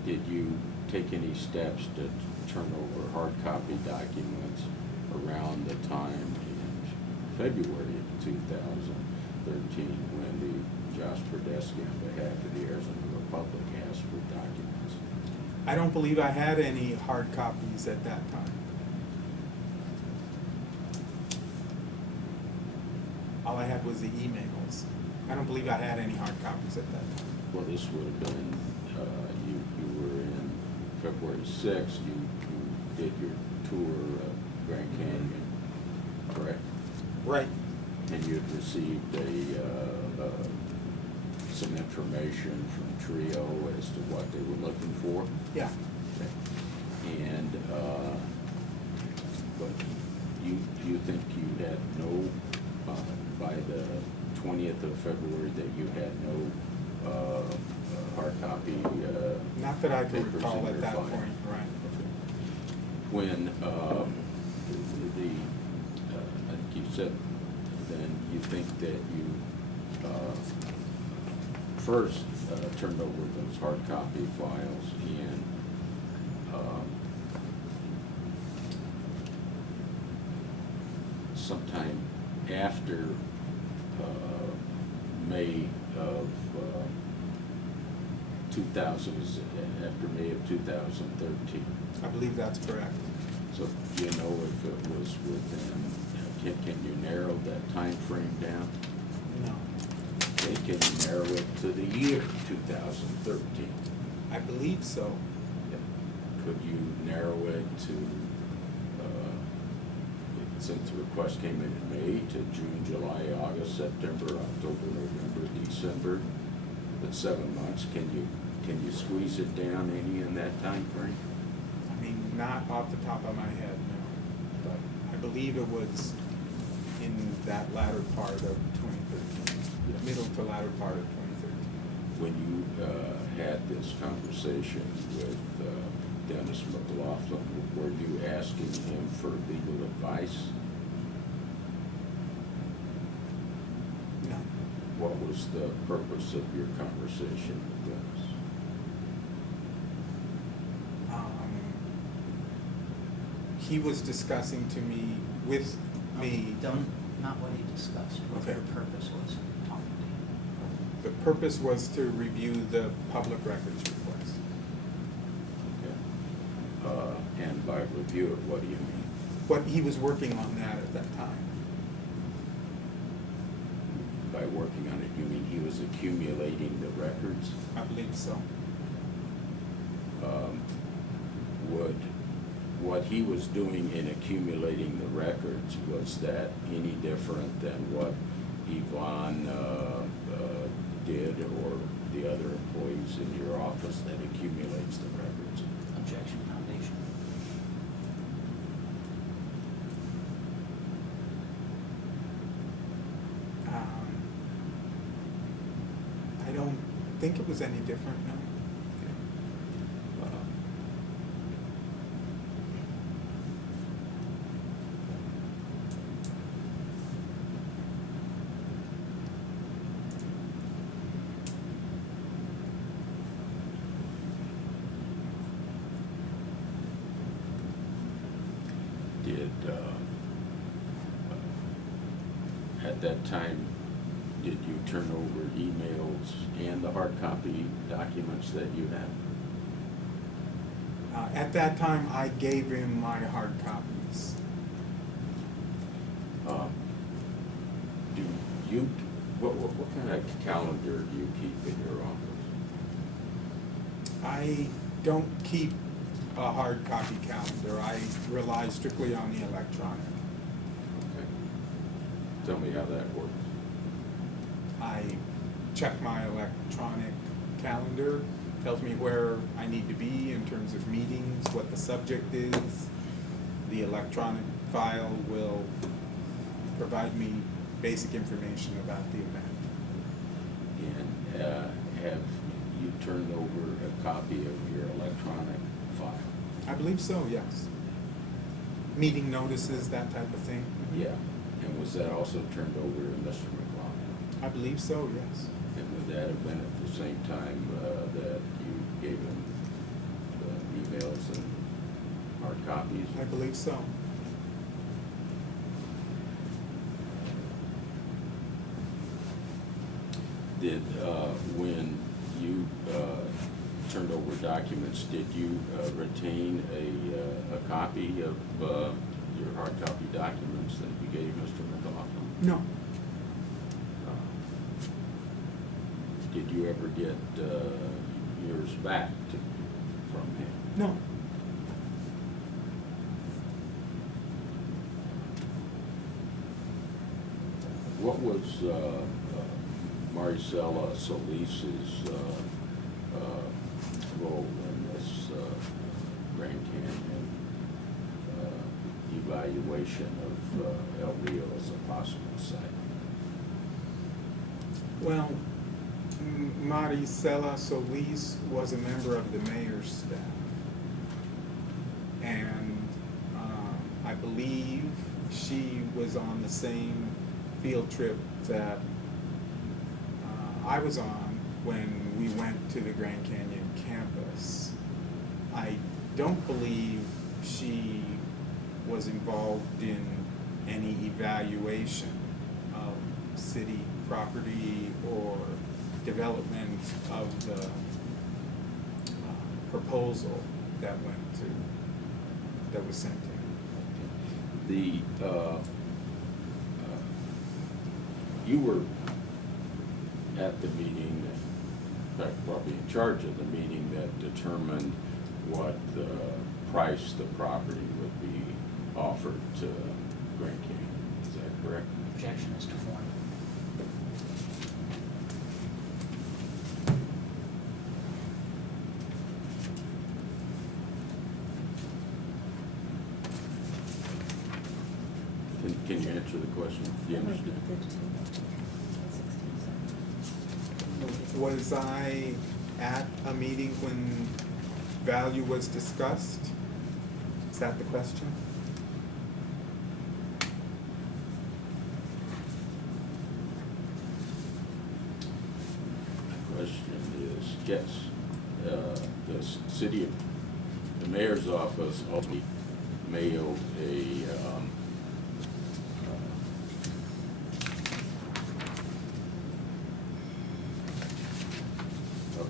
did you take any steps to turn over hard copy documents around the time in February of 2013 when the Josh Prodesky on behalf of the Arizona Republic asked for documents? I don't believe I had any hard copies at that time. All I had was the emails. I don't believe I had any hard copies at that time. Well, this would have been, you were in February 6th, you did your tour of Grand Canyon, correct? Right. And you had received some information from Trio as to what they were looking for? Yeah. And, but you think you had no, by the 20th of February, that you had no hard copy Not that I can papers recall in at your that file? point, right. When I think you said then you think that you first turned over those hard copy files and sometime after May of 2013. I believe that's correct. So do you know if it was within, can you narrow that time frame down? No. Okay, can you narrow it to the year 2013? I believe so. Could you narrow it to, since the request came in May, to June, July, August, September, October, November, December? That's 7 months. Can you squeeze it down any in that time frame? I mean, not off the top of my head, no. But I believe it was in that latter part of 2013, Yes. middle to latter part of 2013. When you had this conversation with Dennis McLaughlin, were you asking him for legal advice? No. What was the purpose of your conversation with Dennis? He was discussing with me. Not what he discussed, what Okay. your purpose was in talking to you. The purpose was to review the public records request. Okay. And by review it, what do you mean? But he was working on that at that time. By working on it, you mean he was accumulating the records? I believe so. Would what he was doing in accumulating the records, was that any different than what Yvonne did or the other employees in your office that accumulates the records? Objection, foundation. I don't think it was any different, no. At that time, did you turn over emails and the hard copy documents that you had? At that time, I gave him my hard copies. Do you, what kind of calendar do you keep in your office? I don't keep a hard copy calendar. I rely strictly on the electronic. Okay. Tell me how that works. I check my electronic calendar, tells me where I need to be in terms of meetings, what the subject is. The electronic file will provide me basic information about the event. And have you turned over a copy of your electronic file? I believe so, yes. Meeting notices, that type of thing. Yeah. And was that also turned over to Mr. McLaughlin? I believe so, yes. And would that have been at the same time that you gave him the emails and hard copies? I believe so. Did, when you turned over documents, did you retain a copy of your hard copy documents that you gave Mr. McLaughlin? No. Did you ever get yours back from him? No. What was Maricela Solis's role in this Grand Canyon evaluation of El Rio as a possible site? Well, Maricela Solis was a member of the mayor's staff. And I believe she was on the same field trip that I was on when we went to the Grand Canyon campus. I don't believe she was involved in any evaluation of city property or development of the proposal that was sent in. The, you were at the meeting, in fact, probably in charge of the meeting that determined what price the property would be offered to Grand Canyon. Is that correct? Objection is to form. Can you answer the question? Do you understand? Was I at a meeting when value was discussed? Is that the question? The question is, yes, the mayor's office only mailed a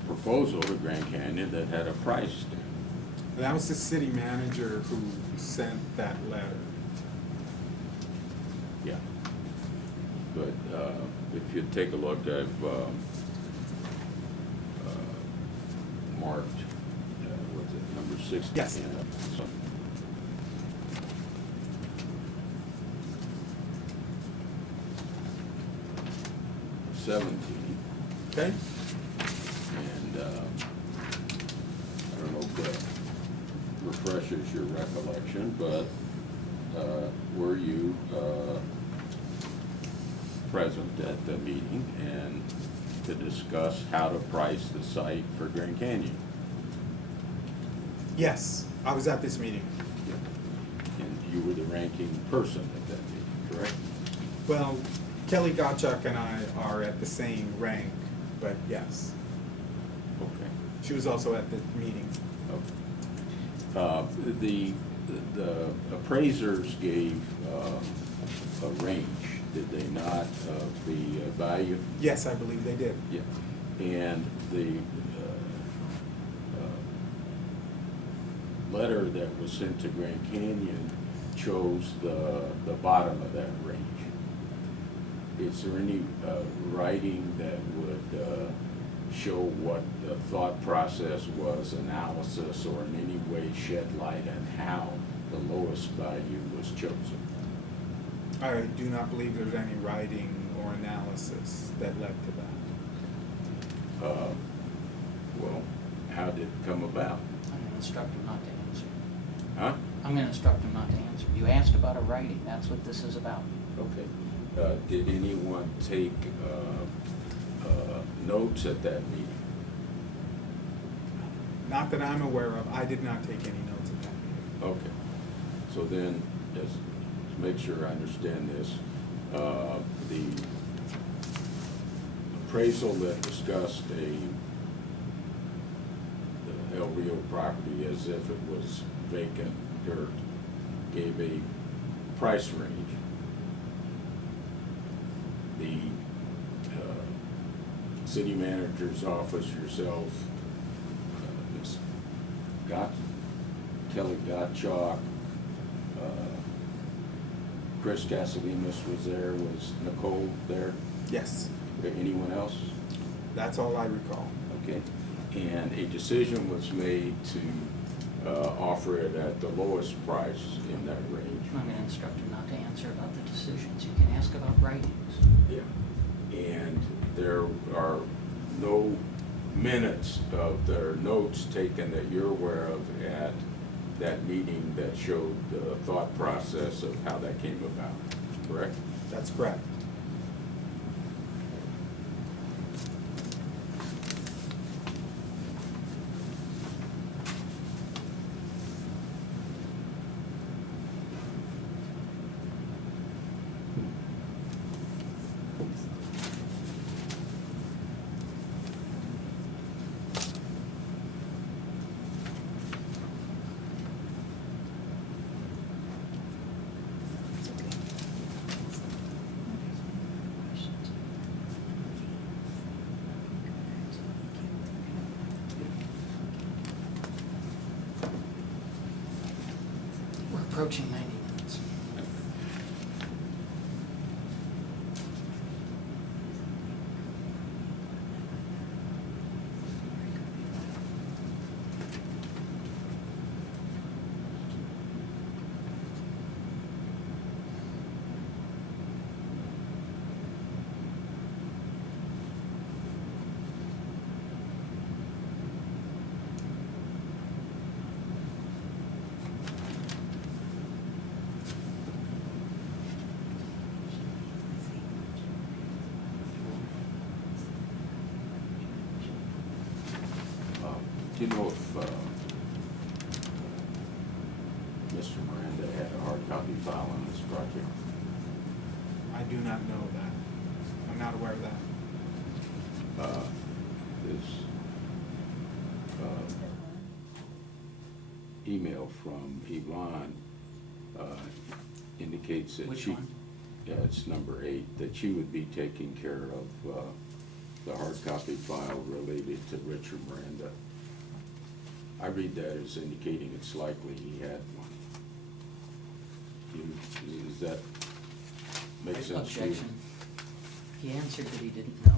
proposal to Grand Canyon that had a price tag. That was the city manager who sent that letter. Yeah. But if you take a look, I've marked, what's it, number 60? Yes. So, 17. Okay? And I don't know if that refreshes your recollection, but were you present at the meeting and to discuss how to price the site for Grand Canyon? Yes, I was at this meeting. And you were the ranking person at that meeting, correct? Well, Kelly Gottschalk and I are at the same rank, but yes. Okay. She was also at the meeting. The appraisers gave a range, did they not, of the value? Yes, I believe they did. Yeah. And the letter that was sent to Grand Canyon chose the bottom of that range. Is there any writing that would show what the thought process was, analysis, or in any way shed light on how the lowest value was chosen? I do not believe there's any writing or analysis that led to that. Well, how did it come about? I'm going to instruct him not to answer. Huh? I'm going to instruct him not to answer. You asked about a writing. That's what this is about. Okay. Did anyone take notes at that meeting? Not that I'm aware of. I did not take any notes at that meeting. Okay. So then, just to make sure I understand this, the appraisal that discussed the El Rio property as if it was vacant dirt gave a price range. The city manager's office, yourself, Ms. Kelly Gottschalk, Chris Casalinas was there, was Nicole there? Yes, Anyone else? that's all I recall. Okay. And a decision was made to offer it at the lowest price in that range. I'm going to instruct him not to answer about the decisions. You can ask about writings. Yeah. And there are no minutes of their notes taken that you're aware of at that meeting that showed the thought process of how that came about, correct? That's correct. approaching 90 minutes. Do you know if Mr. Maranda had a hard copy file on this project? I do not know that. I'm not aware of that. His email from Yvonne indicates that Which she... one? Yeah, it's number 8, that she would be taking care of the hard copy file related to Richard Maranda. I read that as indicating it's likely he had one. Does that make sense to you? Objection. He answered that he didn't know.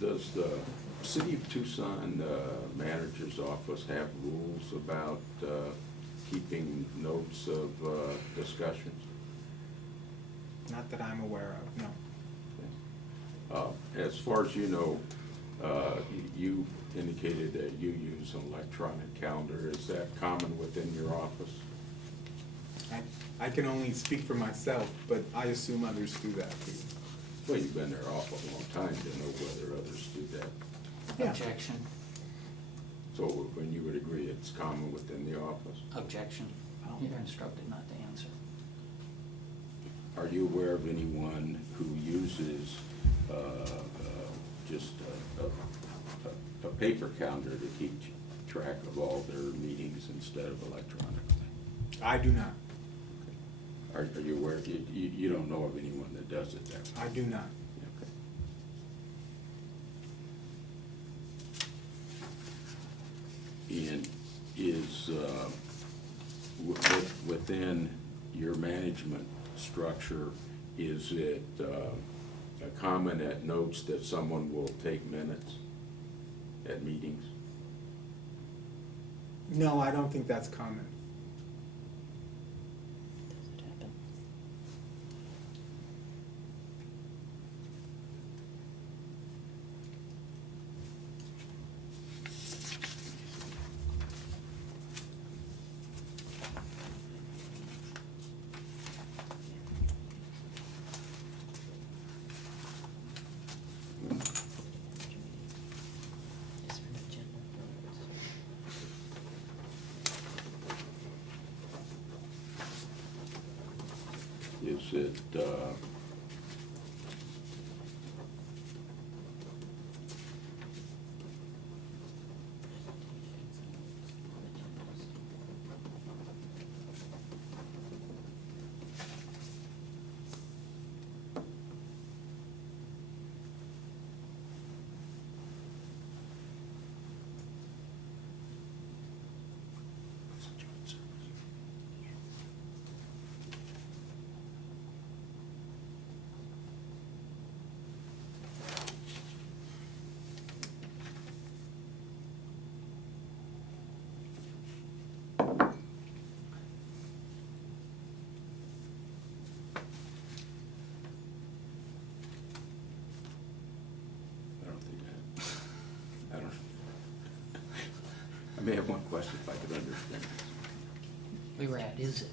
Does the City of Tucson Manager's Office have rules about keeping notes of discussions? Not that I'm aware of, no. As far as you know, you indicated that you use an electronic calendar. Is that common within your office? I can only speak for myself, but I assume others do that too. Well, you've been there awful long time to know whether others do that. Yeah. Objection. So when you would agree it's common within the office? Objection. You're instructed not to answer. Are you aware of anyone who uses just a paper calendar to keep track of all their meetings instead of electronically? I do not. Are you aware, you don't know of anyone that does it that way? I do not. Okay. And is, within your management structure, is it common at notes that someone will take minutes at meetings? No, I don't think that's common. Does it happen? Is there an agenda for it? Is it, I don't think I don't, I may have one question if I could understand this. We were at, is it?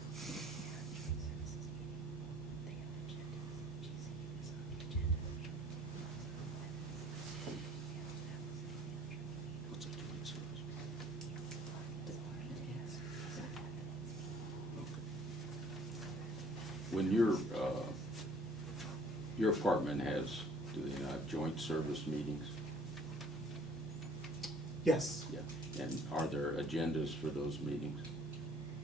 What's a joint service? When your apartment has, do they not have joint service meetings? Yes, Yeah. And are there agendas for those meetings?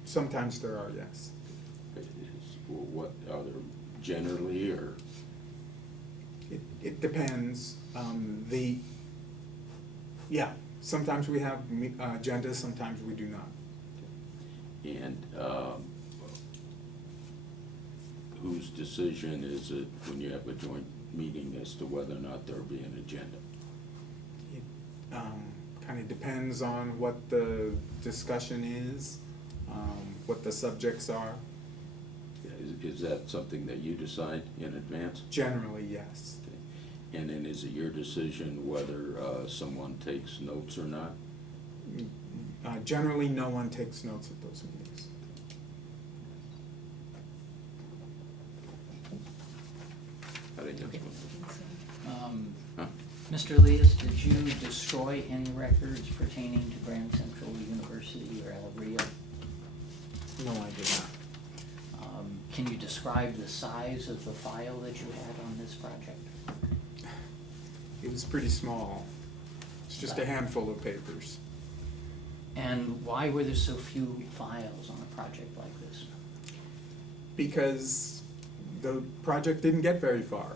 sometimes there are, yes. What, are there generally, or? It depends. Yeah, sometimes we have agendas, sometimes we do not. And whose decision is it when you have a joint meeting as to whether or not there'll be an agenda? It kind of depends on what the discussion is, what the subjects are. Is that something that you decide in advance? Generally, yes. Okay. And then is it your decision whether someone takes notes or not? Generally, no one takes notes at those meetings. I think that's one. Huh? Mr. Elias, did you destroy any records pertaining to Grand Central University or El Rio? No, I did not. Can you describe the size of the file that you had on this project? It was pretty small. It's just a handful of papers. And why were there so few files on a project like this? Because the project didn't get very far.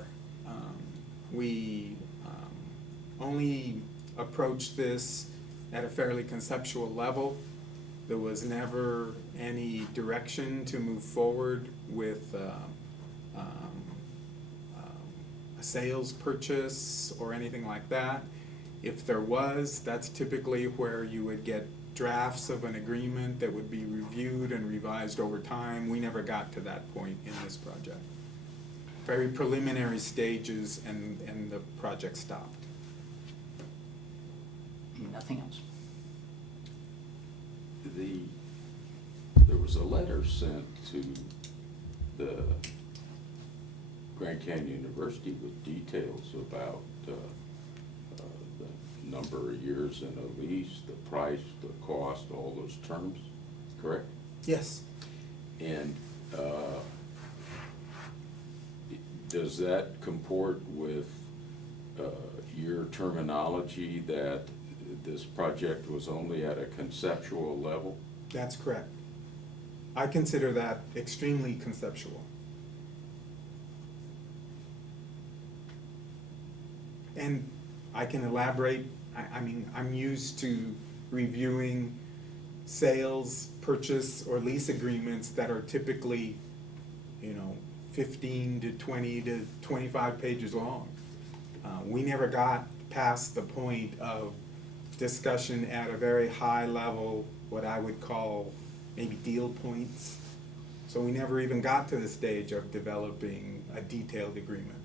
We only approached this at a fairly conceptual level. There was never any direction to move forward with a sales purchase or anything like that. If there was, that's typically where you would get drafts of an agreement that would be reviewed and revised over time. We never got to that point in this project. Very preliminary stages, and the project stopped. Nothing else? There was a letter sent to the Grand Canyon University with details about the number of years in a lease, the price, the cost, all those terms, correct? Yes. And does that comport with your terminology that this project was only at a conceptual level? That's correct. I consider that extremely conceptual. And I can elaborate. I mean, I'm used to reviewing sales, purchase, or lease agreements that are typically, 15 to 20 to 25 pages long. We never got past the point of discussion at a very high level, what I would call maybe deal points. So we never even got to the stage of developing a detailed agreement.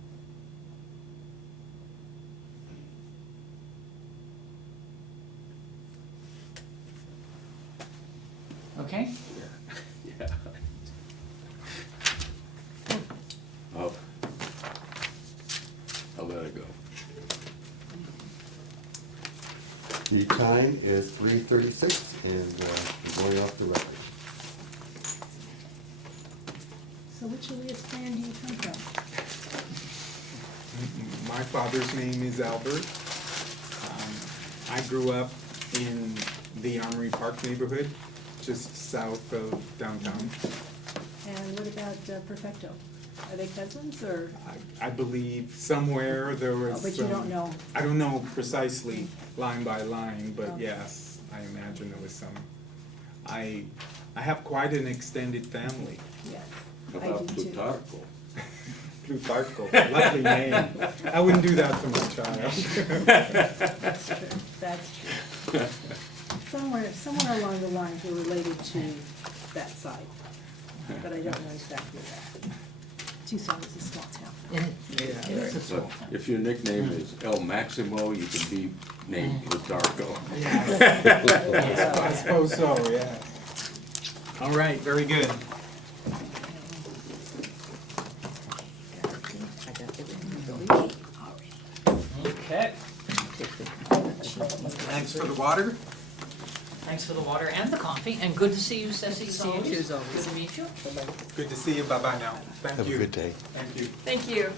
Okay. Yeah. I'll let it go. The time is 3:36, and we're going off the record. So which Elias clan do you come from? My father's name is Albert. I grew up in the Armory Park neighborhood, just south of downtown. And what about Perfecto? Are they cousins or? I believe somewhere there was Oh, but you don't know. I don't know precisely line by line, but Oh. yes, I imagine there was some. I have quite an extended family. Yes, How I about do too. Plutarco? Plutarco, lovely name. I wouldn't do that to my child. That's true, that's true. Somewhere along the lines we're related to that side, but I don't know exactly that. Tucson is a small town. Yeah, it's a So small. if your nickname is El Maximo, you can be named Plutarco. I suppose so, yeah. All right, very good. Okay. Thanks for the water. Thanks for the water and the coffee, and good to see you, Ceci, as See you always. too, as always. Good to meet you. Good to see you. Bye-bye now. Thank you. Have a good day. Thank you. Thank you.